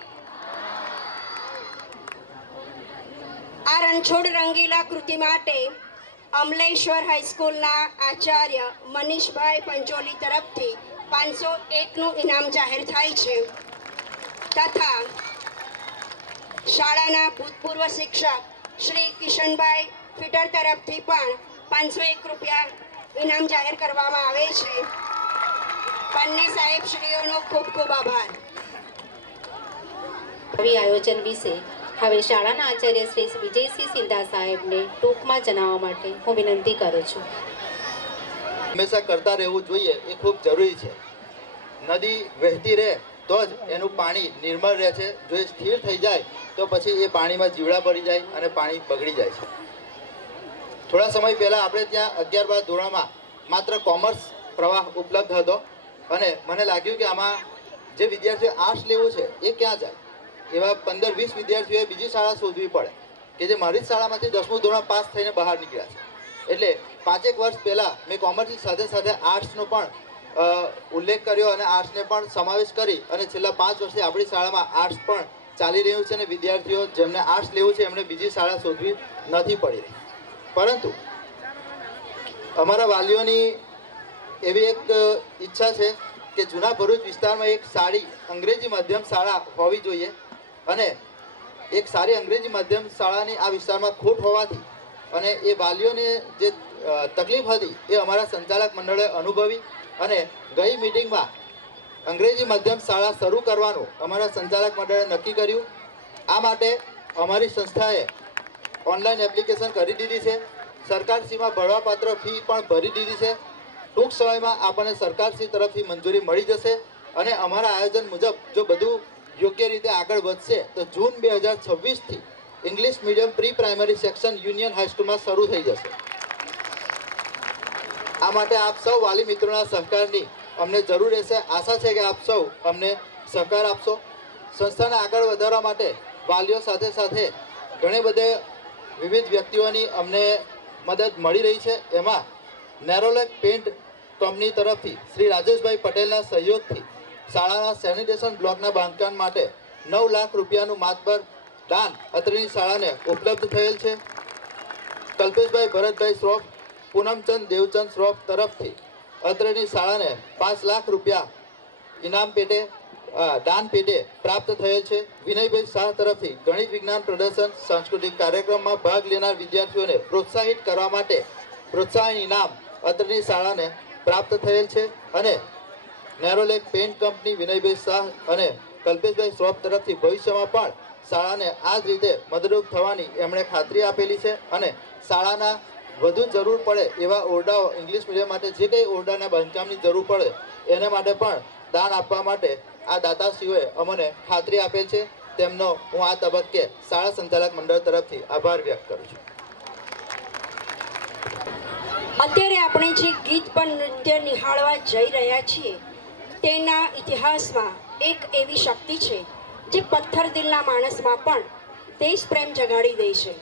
આ રણછોડ રંગીલા કૃતિ માટે અમલેશ્વર હાઈસ્કૂલના આચાર્ય મનીષભાઈ પંચોલી તરફથી 501નું ઇનામ જાહેર થાય છે તથા શાળાના ભૂતપૂર્વ શિક્ષક શ્રી કિશનભાઈ ફિટર તરફથી પણ 501 રૂપિયા ઇનામ જાહેર કરવામાં આવે છે. બંને સાહેબશ્રીઓનો ખૂબ ખૂબ આભાર. આવી આયોજન વિશે હવે શાળાના આચાર્ય શ્રી વિજયસિંહ સિંધા સાહેબને ટૂંકમાં જણાવવા માટે હું વિનંતી કરું છું. હંમેશા કરતા રહેવું જોઈએ, એ ખૂબ જરૂરી છે. નદી વહેતી રહે તો જ એનું પાણી નિર્મળ રહે છે. જો એ સ્થિર થઈ જાય તો પછી એ પાણીમાં જીવડા પડી જાય અને પાણી બગડી જાય છે. થોડા સમય પહેલાં આપણે ત્યાં 11-12 ધોરણમાં માત્ર કોમર્સ પ્રવાહ ઉપલબ્ધ હતો અને મને લાગ્યું કે આમાં જે વિદ્યાર્થીઓ આર્ટ્સ લેવું છે એ ક્યાં જાય? એવા 15-20 વિદ્યાર્થીઓએ બીજી શાળા શોધવી પડે કે જે મારી જ શાળામાંથી 10મું ધોરણ પાસ થઈને બહાર નીકળ્યા છે. એટલે 5 વર્ષ પહેલાં મેં કોમર્સની સાથે સાથે આર્ટ્સનો પણ ઉલ્લેખ કર્યો અને આર્ટ્સને પણ સમાવેશ કરી અને છેલ્લા 5 વર્ષથી આપણી શાળામાં આર્ટ્સ પણ ચાલી રહ્યું છે અને વિદ્યાર્થીઓ જેમને આર્ટ્સ લેવું છે એમને બીજી શાળા શોધવી નથી પડી રહી. પરંતુ અમારા વાલીઓની એવી એક ઈચ્છા છે કે જૂના ભરૂચ વિસ્તારમાં એક સારી અંગ્રેજી માધ્યમ શાળા હોવી જોઈએ અને એક સારી અંગ્રેજી માધ્યમ શાળાની આ વિસ્તારમાં ખોટ હોવાથી અને એ વાલીઓને જે તકલીફ હતી એ અમારા સંચાલક મંડળે અનુભવી અને ગઈ મિટિંગમાં અંગ્રેજી માધ્યમ શાળા શરૂ કરવાનું અમારા સંચાલક મંડળે નક્કી કર્યું. આ માટે અમારી સંસ્થાએ ઓનલાઈન એપ્લિકેશન કરી દીધી છે. સરકારશ્રીમાં ભરવાપાત્ર ફી પણ ભરી દીધી છે. ટૂંક સમયમાં આપણને સરકારશ્રી તરફથી મંજૂરી મળી જશે અને અમારા આયોજન મુજબ જો બધું યોગ્ય રીતે આગળ વધશે તો જૂન 2026થી English medium pre primary section union હાઈસ્કૂલમાં શરૂ થઈ જશે. આ માટે આપ સૌ વાલી મિત્રોના સહકારની અમને જરૂર રહેશે. આશા છે કે આપ સૌ અમને સહકાર આપશો. સંસ્થાને આગળ વધારવા માટે વાલીઓ સાથે સાથે ઘણી બધે વિવિધ વ્યક્તિઓની અમને મદદ મળી રહી છે. એમાં નેરોલેક પેન્ટ કંપની તરફથી શ્રી રાજેશભાઈ પટેલના સહયોગથી શાળાના સેનિટેશન બ્લોકના બાંધકામ માટે 9 લાખ રૂપિયાનું માતબર દાન અત્રેની શાળાને ઉપલબ્ધ થયેલ છે. કલ્પેશભાઈ ભરતભાઈ શ્રોફ, પૂનમચંદ દેવચંદ શ્રોફ તરફથી અત્રેની શાળાને 5 લાખ રૂપિયા ઇનામ પેટે દાન પેટે પ્રાપ્ત થયેલ છે. વિનયભાઈ શાહ તરફથી ગણિત વિજ્ઞાન પ્રદર્શન સાંસ્કૃતિક કાર્યક્રમમાં ભાગ લેનાર વિદ્યાર્થીઓને પ્રોત્સાહિત કરવા માટે પ્રોત્સાહન ઇનામ અત્રેની શાળાને પ્રાપ્ત થયેલ છે. અને નેરોલેક પેન્ટ કંપની વિનયભાઈ શાહ અને કલ્પેશભાઈ શ્રોફ તરફથી ભવિષ્યમાં પણ શાળાને આ જ રીતે મદદરૂપ થવાની એમણે ખાતરી આપેલી છે. અને શાળાના વધુ જરૂર પડે એવા ઓરડાઓ ઇંગ્લિશ મીડિયમ માટે જે કંઈ ઓરડાના બાંધકામની જરૂર પડે એને માટે પણ દાન આપવા માટે આ દાતાશ્રીઓએ અમને ખાતરી આપેલ છે. તેમનો હું આ તબક્કે શાળા સંચાલક મંડળ તરફથી આભાર વ્યક્ત કરું છું. અત્યારે આપણે જે ગીત પર નૃત્ય નિહાળવા જઈ રહ્યા છીએ તેના ઇતિહાસમાં એક એવી શક્તિ છે જે પથ્થર દિલના માણસમાં પણ દેશ પ્રેમ જગાડી દે છે.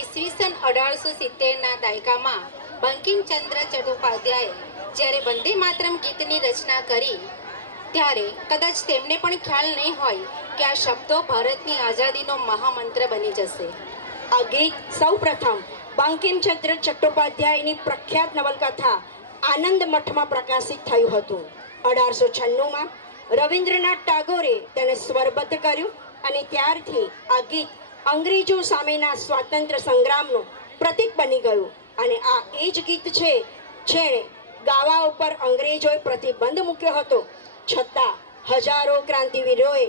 ઈસવીસન 1870ના દાયકામાં બંકિમચંદ્ર ચટ્ટોપાધ્યાયે જ્યારે વંદે માતરમ ગીતની રચના કરી ત્યારે કદાચ તેમને પણ ખ્યાલ નહીં હોય કે આ શબ્દો ભારતની આઝાદીનો મહામંત્ર બની જશે. આ ગીત સૌપ્રથમ બંકિમચંદ્ર ચટ્ટોપાધ્યાયની પ્રખ્યાત નવલકથા આનંદ મઠમાં પ્રકાશિત થયું હતું. 1896માં રવિન્દ્રનાથ ટાગોરે તેને સ્વરબદ્ધ કર્યું અને ત્યારથી આ ગીત અંગ્રેજો સામેના સ્વાતંત્ર્ય સંગ્રામનું પ્રતીક બની ગયું. અને આ એ જ ગીત છે જેણે ગાવા ઉપર અંગ્રેજોએ પ્રતિબંધ મૂક્યો હતો, છતાં હજારો ક્રાંતિવીરોએ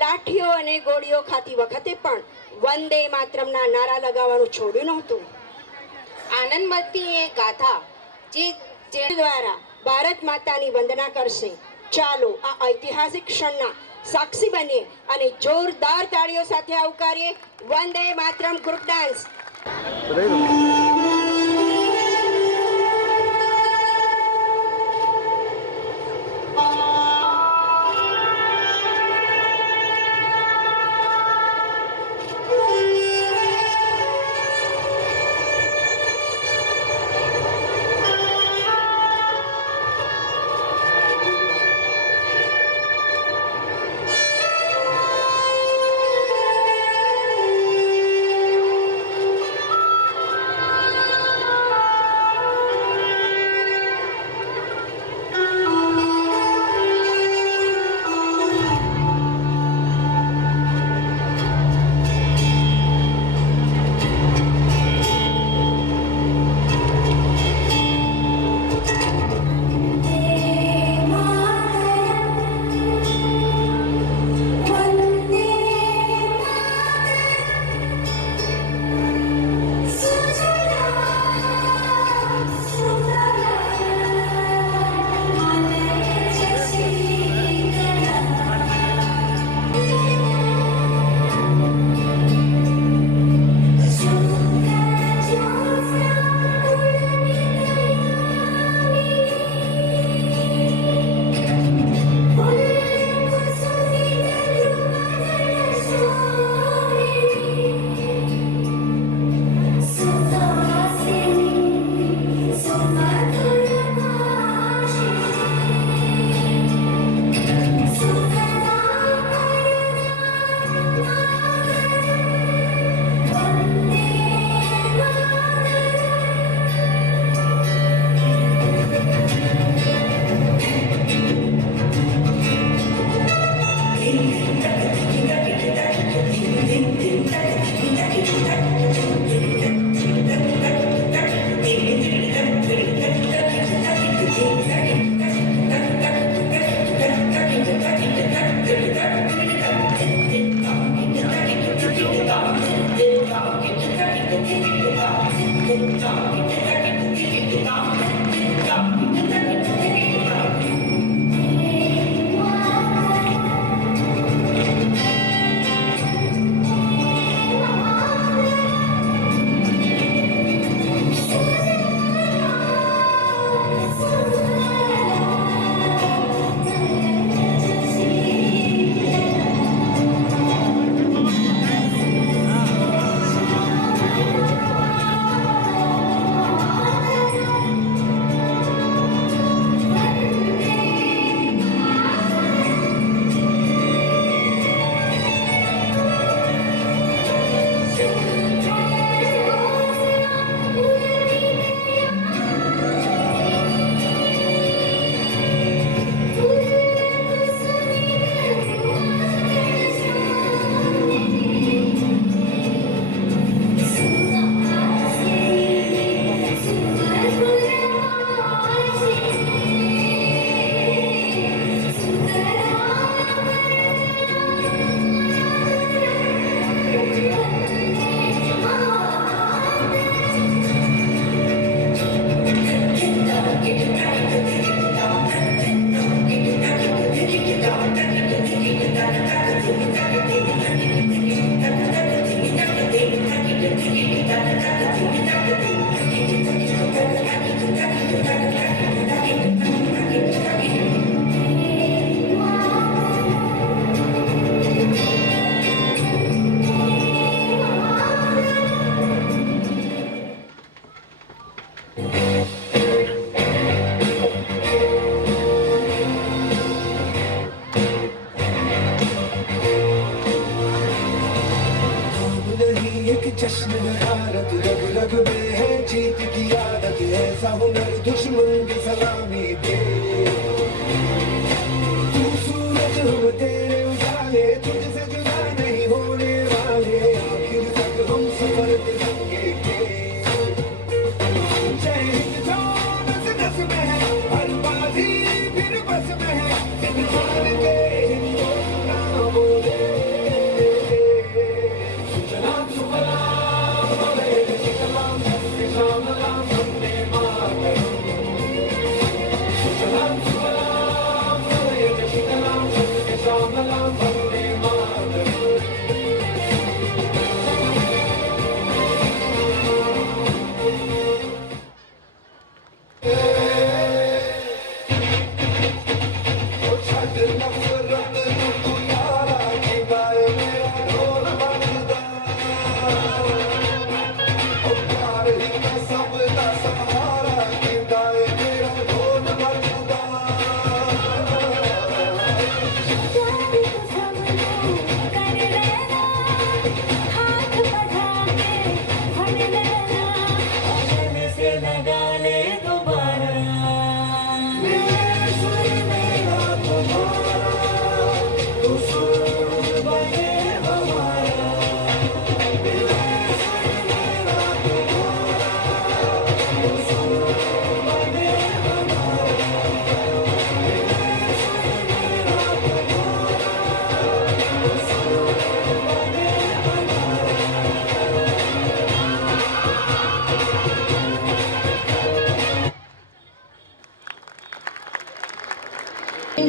લાઠીઓ અને ગોળીઓ ખાતી વખતે પણ વંદે માતરમના નારા લગાવવાનું છોડ્યું નહોતું. આનંદમતી એ ગાથા જે દ્વારા ભારત માતાની વંદના કરશે. ચાલો આ ઐતિહાસિક ક્ષણના સાક્ષી બનીએ અને જોરદાર તાળીઓ સાથે આવકારીએ વંદે માતરમ ગ્રુપ ડાન્સ.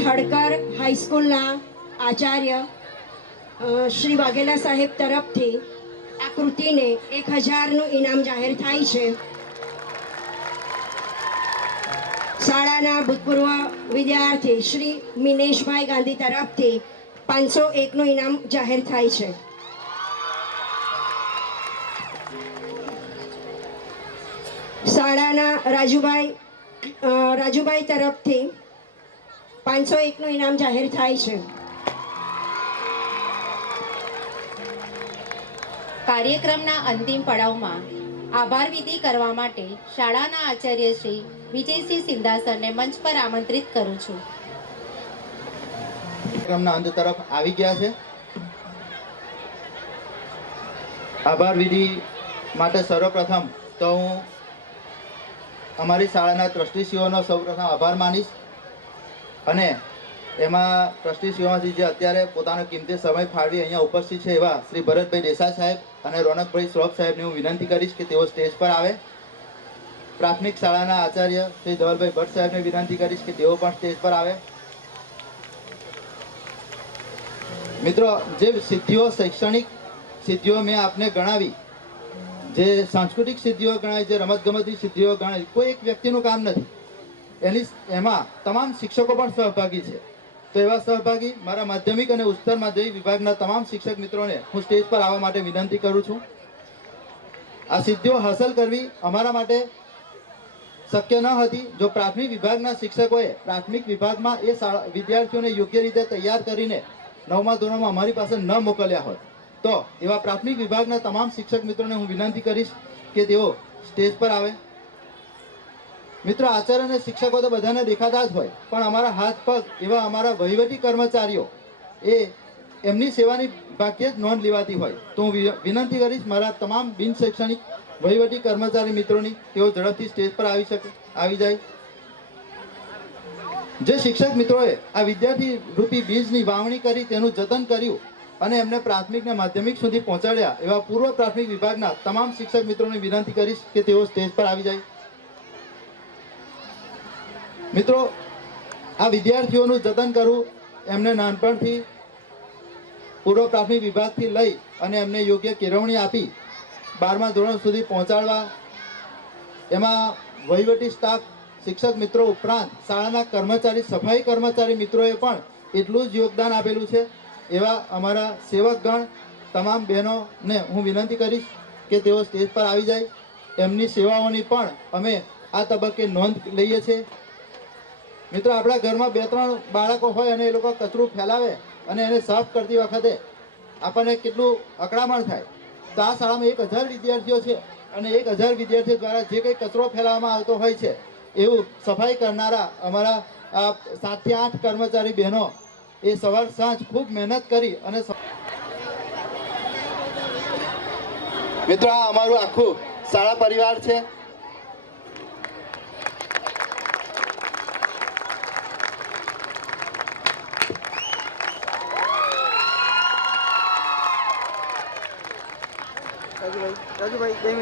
હડકર હાઈસ્કૂલના આચાર્ય શ્રી વાઘેલા સાહેબ તરફથી આ કૃતિને 1000નું ઇનામ જાહેર થાય છે. શાળાના ભૂતપૂર્વ વિદ્યાર્થી શ્રી મિનેશભાઈ ગાંધી તરફથી 501નું ઇનામ જાહેર થાય છે. શાળાના રાજુભાઈ તરફથી 501નું ઇનામ જાહેર થાય છે. કાર્યક્રમના અંતિમ પડાવમાં આભાર વિધિ કરવા માટે શાળાના આચાર્ય શ્રી વિજયસિંહ સિંધાસરને મંચ પર આમંત્રિત કરું છું. કાર્યક્રમના અંત તરફ આવી ગયા છે. આભાર વિધિ માટે સર્વપ્રથમ તો હું અમારી શાળાના ટ્રસ્ટીશ્રીઓનો સૌપ્રથમ આભાર માનીશ અને એમાં ટ્રસ્ટીશ્રીઓમાંથી જે અત્યારે પોતાનો કિંમતી સમય ફાળવી અહીંયા ઉપસ્થિત છે એવા શ્રી ભરતભાઈ દેસાઈ સાહેબ અને રોનકભાઈ શ્રોફ સાહેબને હું વિનંતી કરીશ કે તેઓ સ્ટેજ પર આવે. પ્રાથમિક શાળાના આચાર્ય શ્રી ધવલભાઈ ભટ્ટ સાહેબને વિનંતી કરીશ કે તેઓ પણ સ્ટેજ પર આવે. મિત્રો, જે સિદ્ધિઓ શૈક્ષણિક સિદ્ધિઓ મેં આપને ગણાવી, જે સાંસ્કૃતિક સિદ્ધિઓ ગણાવી, જે રમતગમતની સિદ્ધિઓ ગણાવી, કોઈ એક વ્યક્તિનું કામ નથી. એમાં તમામ શિક્ષકો પણ સહભાગી છે. તો એવા સહભાગી મારા માધ્યમિક અને ઉચ્ચતર માધ્યમિક વિભાગના તમામ શિક્ષક મિત્રોને હું સ્ટેજ પર આવવા માટે વિનંતી કરું છું. આ સિદ્ધિઓ હાંસલ કરવી અમારા માટે શક્ય ન હતી જો પ્રાથમિક વિભાગના શિક્ષકોએ પ્રાથમિક વિભાગમાં એ વિદ્યાર્થીઓને યોગ્ય રીતે તૈયાર કરીને 9મા ધોરણમાં અમારી પાસે ન મોકલ્યા હોય. તો એવા પ્રાથમિક વિભાગના તમામ શિક્ષક મિત્રોને હું વિનંતી કરીશ કે તેઓ સ્ટેજ પર આવે. મિત્રો, આચાર્ય અને શિક્ષકો તો બધાને દેખાતા જ હોય, પણ અમારા હાથ પગ એવા અમારા વહીવટી કર્મચારીઓ એમની સેવાની ભાગ્યે જ નોંધ લેવાતી હોય. તો હું વિનંતી કરીશ મારા તમામ બિન શૈક્ષણિક વહીવટી કર્મચારી મિત્રોની તેઓ ઝડપથી સ્ટેજ પર આવી જાય. જે શિક્ષક મિત્રોએ આ વિદ્યાર્થી રૂપી બીજની વાવણી કરી, તેનું જતન કર્યું અને એમને પ્રાથમિક ને માધ્યમિક સુધી પહોંચાડ્યા એવા પૂર્વ પ્રાથમિક વિભાગના તમામ શિક્ષક મિત્રોને વિનંતી કરીશ કે તેઓ સ્ટેજ પર આવી જાય. મિત્રો, આ વિદ્યાર્થીઓનું જતન કરવું, એમને નાનપણથી પૂર્વ પ્રાથમિક વિભાગથી લઈ અને એમને યોગ્ય કેળવણી આપી 12મા ધોરણ સુધી પહોંચાડવા, એમાં વહીવટી સ્ટાફ શિક્ષક મિત્રો ઉપરાંત શાળાના કર્મચારી સફાઈ કર્મચારી મિત્રોએ પણ એટલું જ યોગદાન આપેલું છે. એવા અમારા સેવકગણ તમામ બહેનોને હું વિનંતી કરીશ કે તેઓ સ્ટેજ પર આવી જાય. એમની સેવાઓની પણ અમે આ તબક્કે નોંધ લઈએ છીએ. મિત્રો, આપણા ઘરમાં 2-3 બાળકો હોય અને એ લોકો કચરું ફેલાવે અને એને સાફ કરતી વખતે આપણને કેટલું અકળામણ થાય. તો આ શાળામાં 1000 વિદ્યાર્થીઓ છે અને 1000 વિદ્યાર્થીઓ દ્વારા જે કંઈ કચરો ફેલાવવામાં આવતો હોય છે એવું સફાઈ કરનારા અમારા 7 થી 8 કર્મચારી બહેનો એ સવાર સાંજ ખૂબ મહેનત કરી અને મિત્રો, આ અમારું આખું શાળા પરિવાર છે.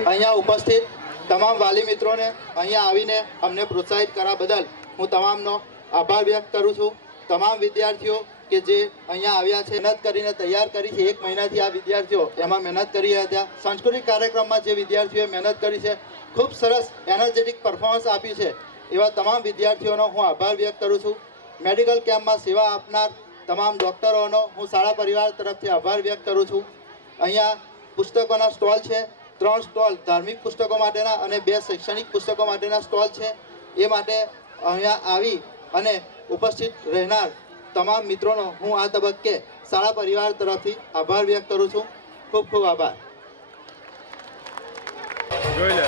અહીંયા ઉપસ્થિત તમામ વાલી મિત્રોને અહીંયા આવીને અમને પ્રોત્સાહિત કરવા બદલ હું તમામનો આભાર વ્યક્ત કરું છું. તમામ વિદ્યાર્થીઓ કે જે અહીંયા આવ્યા છે, મહેનત કરીને તૈયાર કરી છે. 1 મહિનાથી આ વિદ્યાર્થીઓ એમાં મહેનત કરી રહ્યા હતા. સાંસ્કૃતિક કાર્યક્રમમાં જે વિદ્યાર્થીઓએ મહેનત કરી છે, ખૂબ સરસ એનર્જેટિક પરફોર્મન્સ આપ્યું છે, એવા તમામ વિદ્યાર્થીઓનો હું આભાર વ્યક્ત કરું છું. મેડિકલ કેમ્પમાં સેવા આપનાર તમામ ડૉક્ટરોનો હું શાળા પરિવાર તરફથી આભાર વ્યક્ત કરું છું. અહીંયા પુસ્તકોના સ્ટોલ છે, 3 સ્ટોલ ધાર્મિક પુસ્તકો માટેના અને 2 શૈક્ષણિક પુસ્તકો માટેના સ્ટોલ છે. એ માટે અહીંયા આવી અને ઉપસ્થિત રહેનાર તમામ મિત્રોનો હું આ તબક્કે શાળા પરિવાર તરફથી આભાર વ્યક્ત કરું છું. ખૂબ ખૂબ આભાર. જોઈ લે